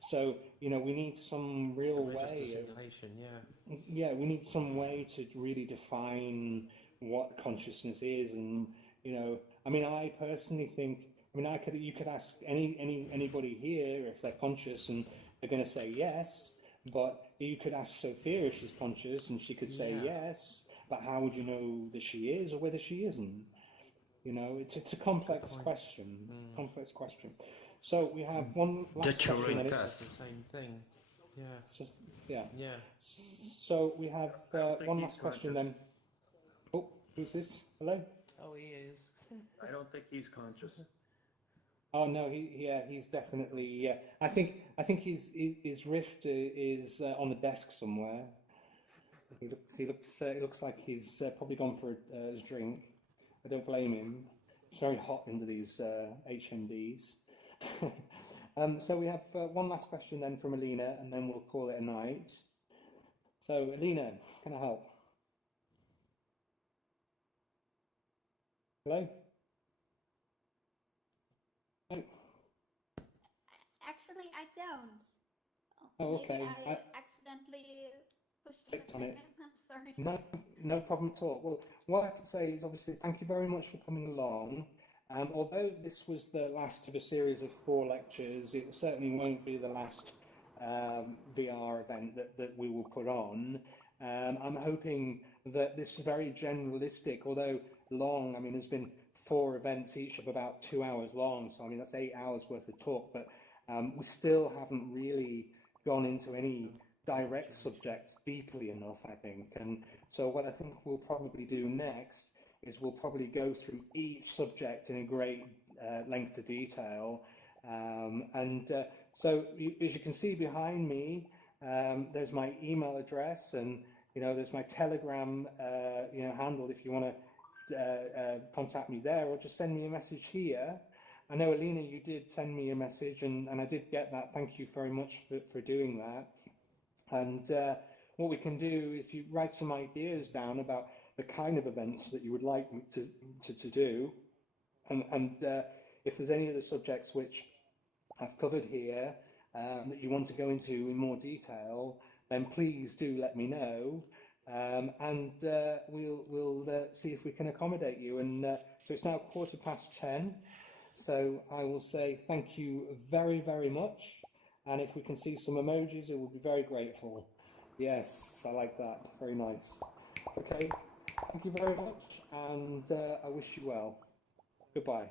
So, you know, we need some real way of, yeah, we need some way to really define what consciousness is. And, you know, I mean, I personally think, I mean, you could ask anybody here if they're conscious, and they're going to say yes. But you could ask Sophia if she's conscious, and she could say yes. But how would you know that she is or whether she isn't? You know, it's a complex question. Complex question. So we have one last question. That's the same thing. Yeah. So, yeah. So we have one last question then. Oh, who's this? Hello? Oh, he is. I don't think he's conscious. Oh no, he's definitely, yeah. I think his rift is on the desk somewhere. It looks like he's probably gone for his drink. I don't blame him. It's very hot under these HMDs. So we have one last question then from Alina, and then we'll call it a night. So Alina, can I help? Hello? Oh, Actually, I don't. oh, Maybe okay. I accidentally pushed the Clicked on it. button. I'm sorry. No problem at all. Well, what I can say is obviously thank you very much for coming along. Although this was the last of a series of 4 lectures, it certainly won't be the last VR event that we will put on. I'm hoping that this very generalistic, although long, I mean, there's been 4 events, each of about 2 hours long, so I mean, that's 8 hours worth of talk, but we still haven't really gone into any direct subjects deeply enough, I think. And so what I think we'll probably do next is we'll probably go through each subject in a great length of detail. So as you can see behind me, there's my email address, and there's my Telegram handle if you want to contact me there, or just send me a message here. I know, Alina, you did send me a message, and I did get that. Thank you very much for doing that. And what we can do, if you write some ideas down about the kind of events that you would like me to do, and if there's any of the subjects which I've covered here that you want to go into in more detail, then please do let me know, and we'll see if we can accommodate you. And so it's now 10:15, so I will say thank you very, very much. And if we can see some emojis, it will be very grateful. Yes, I like that. Very nice. Okay, thank you very much, and I wish you well. Goodbye.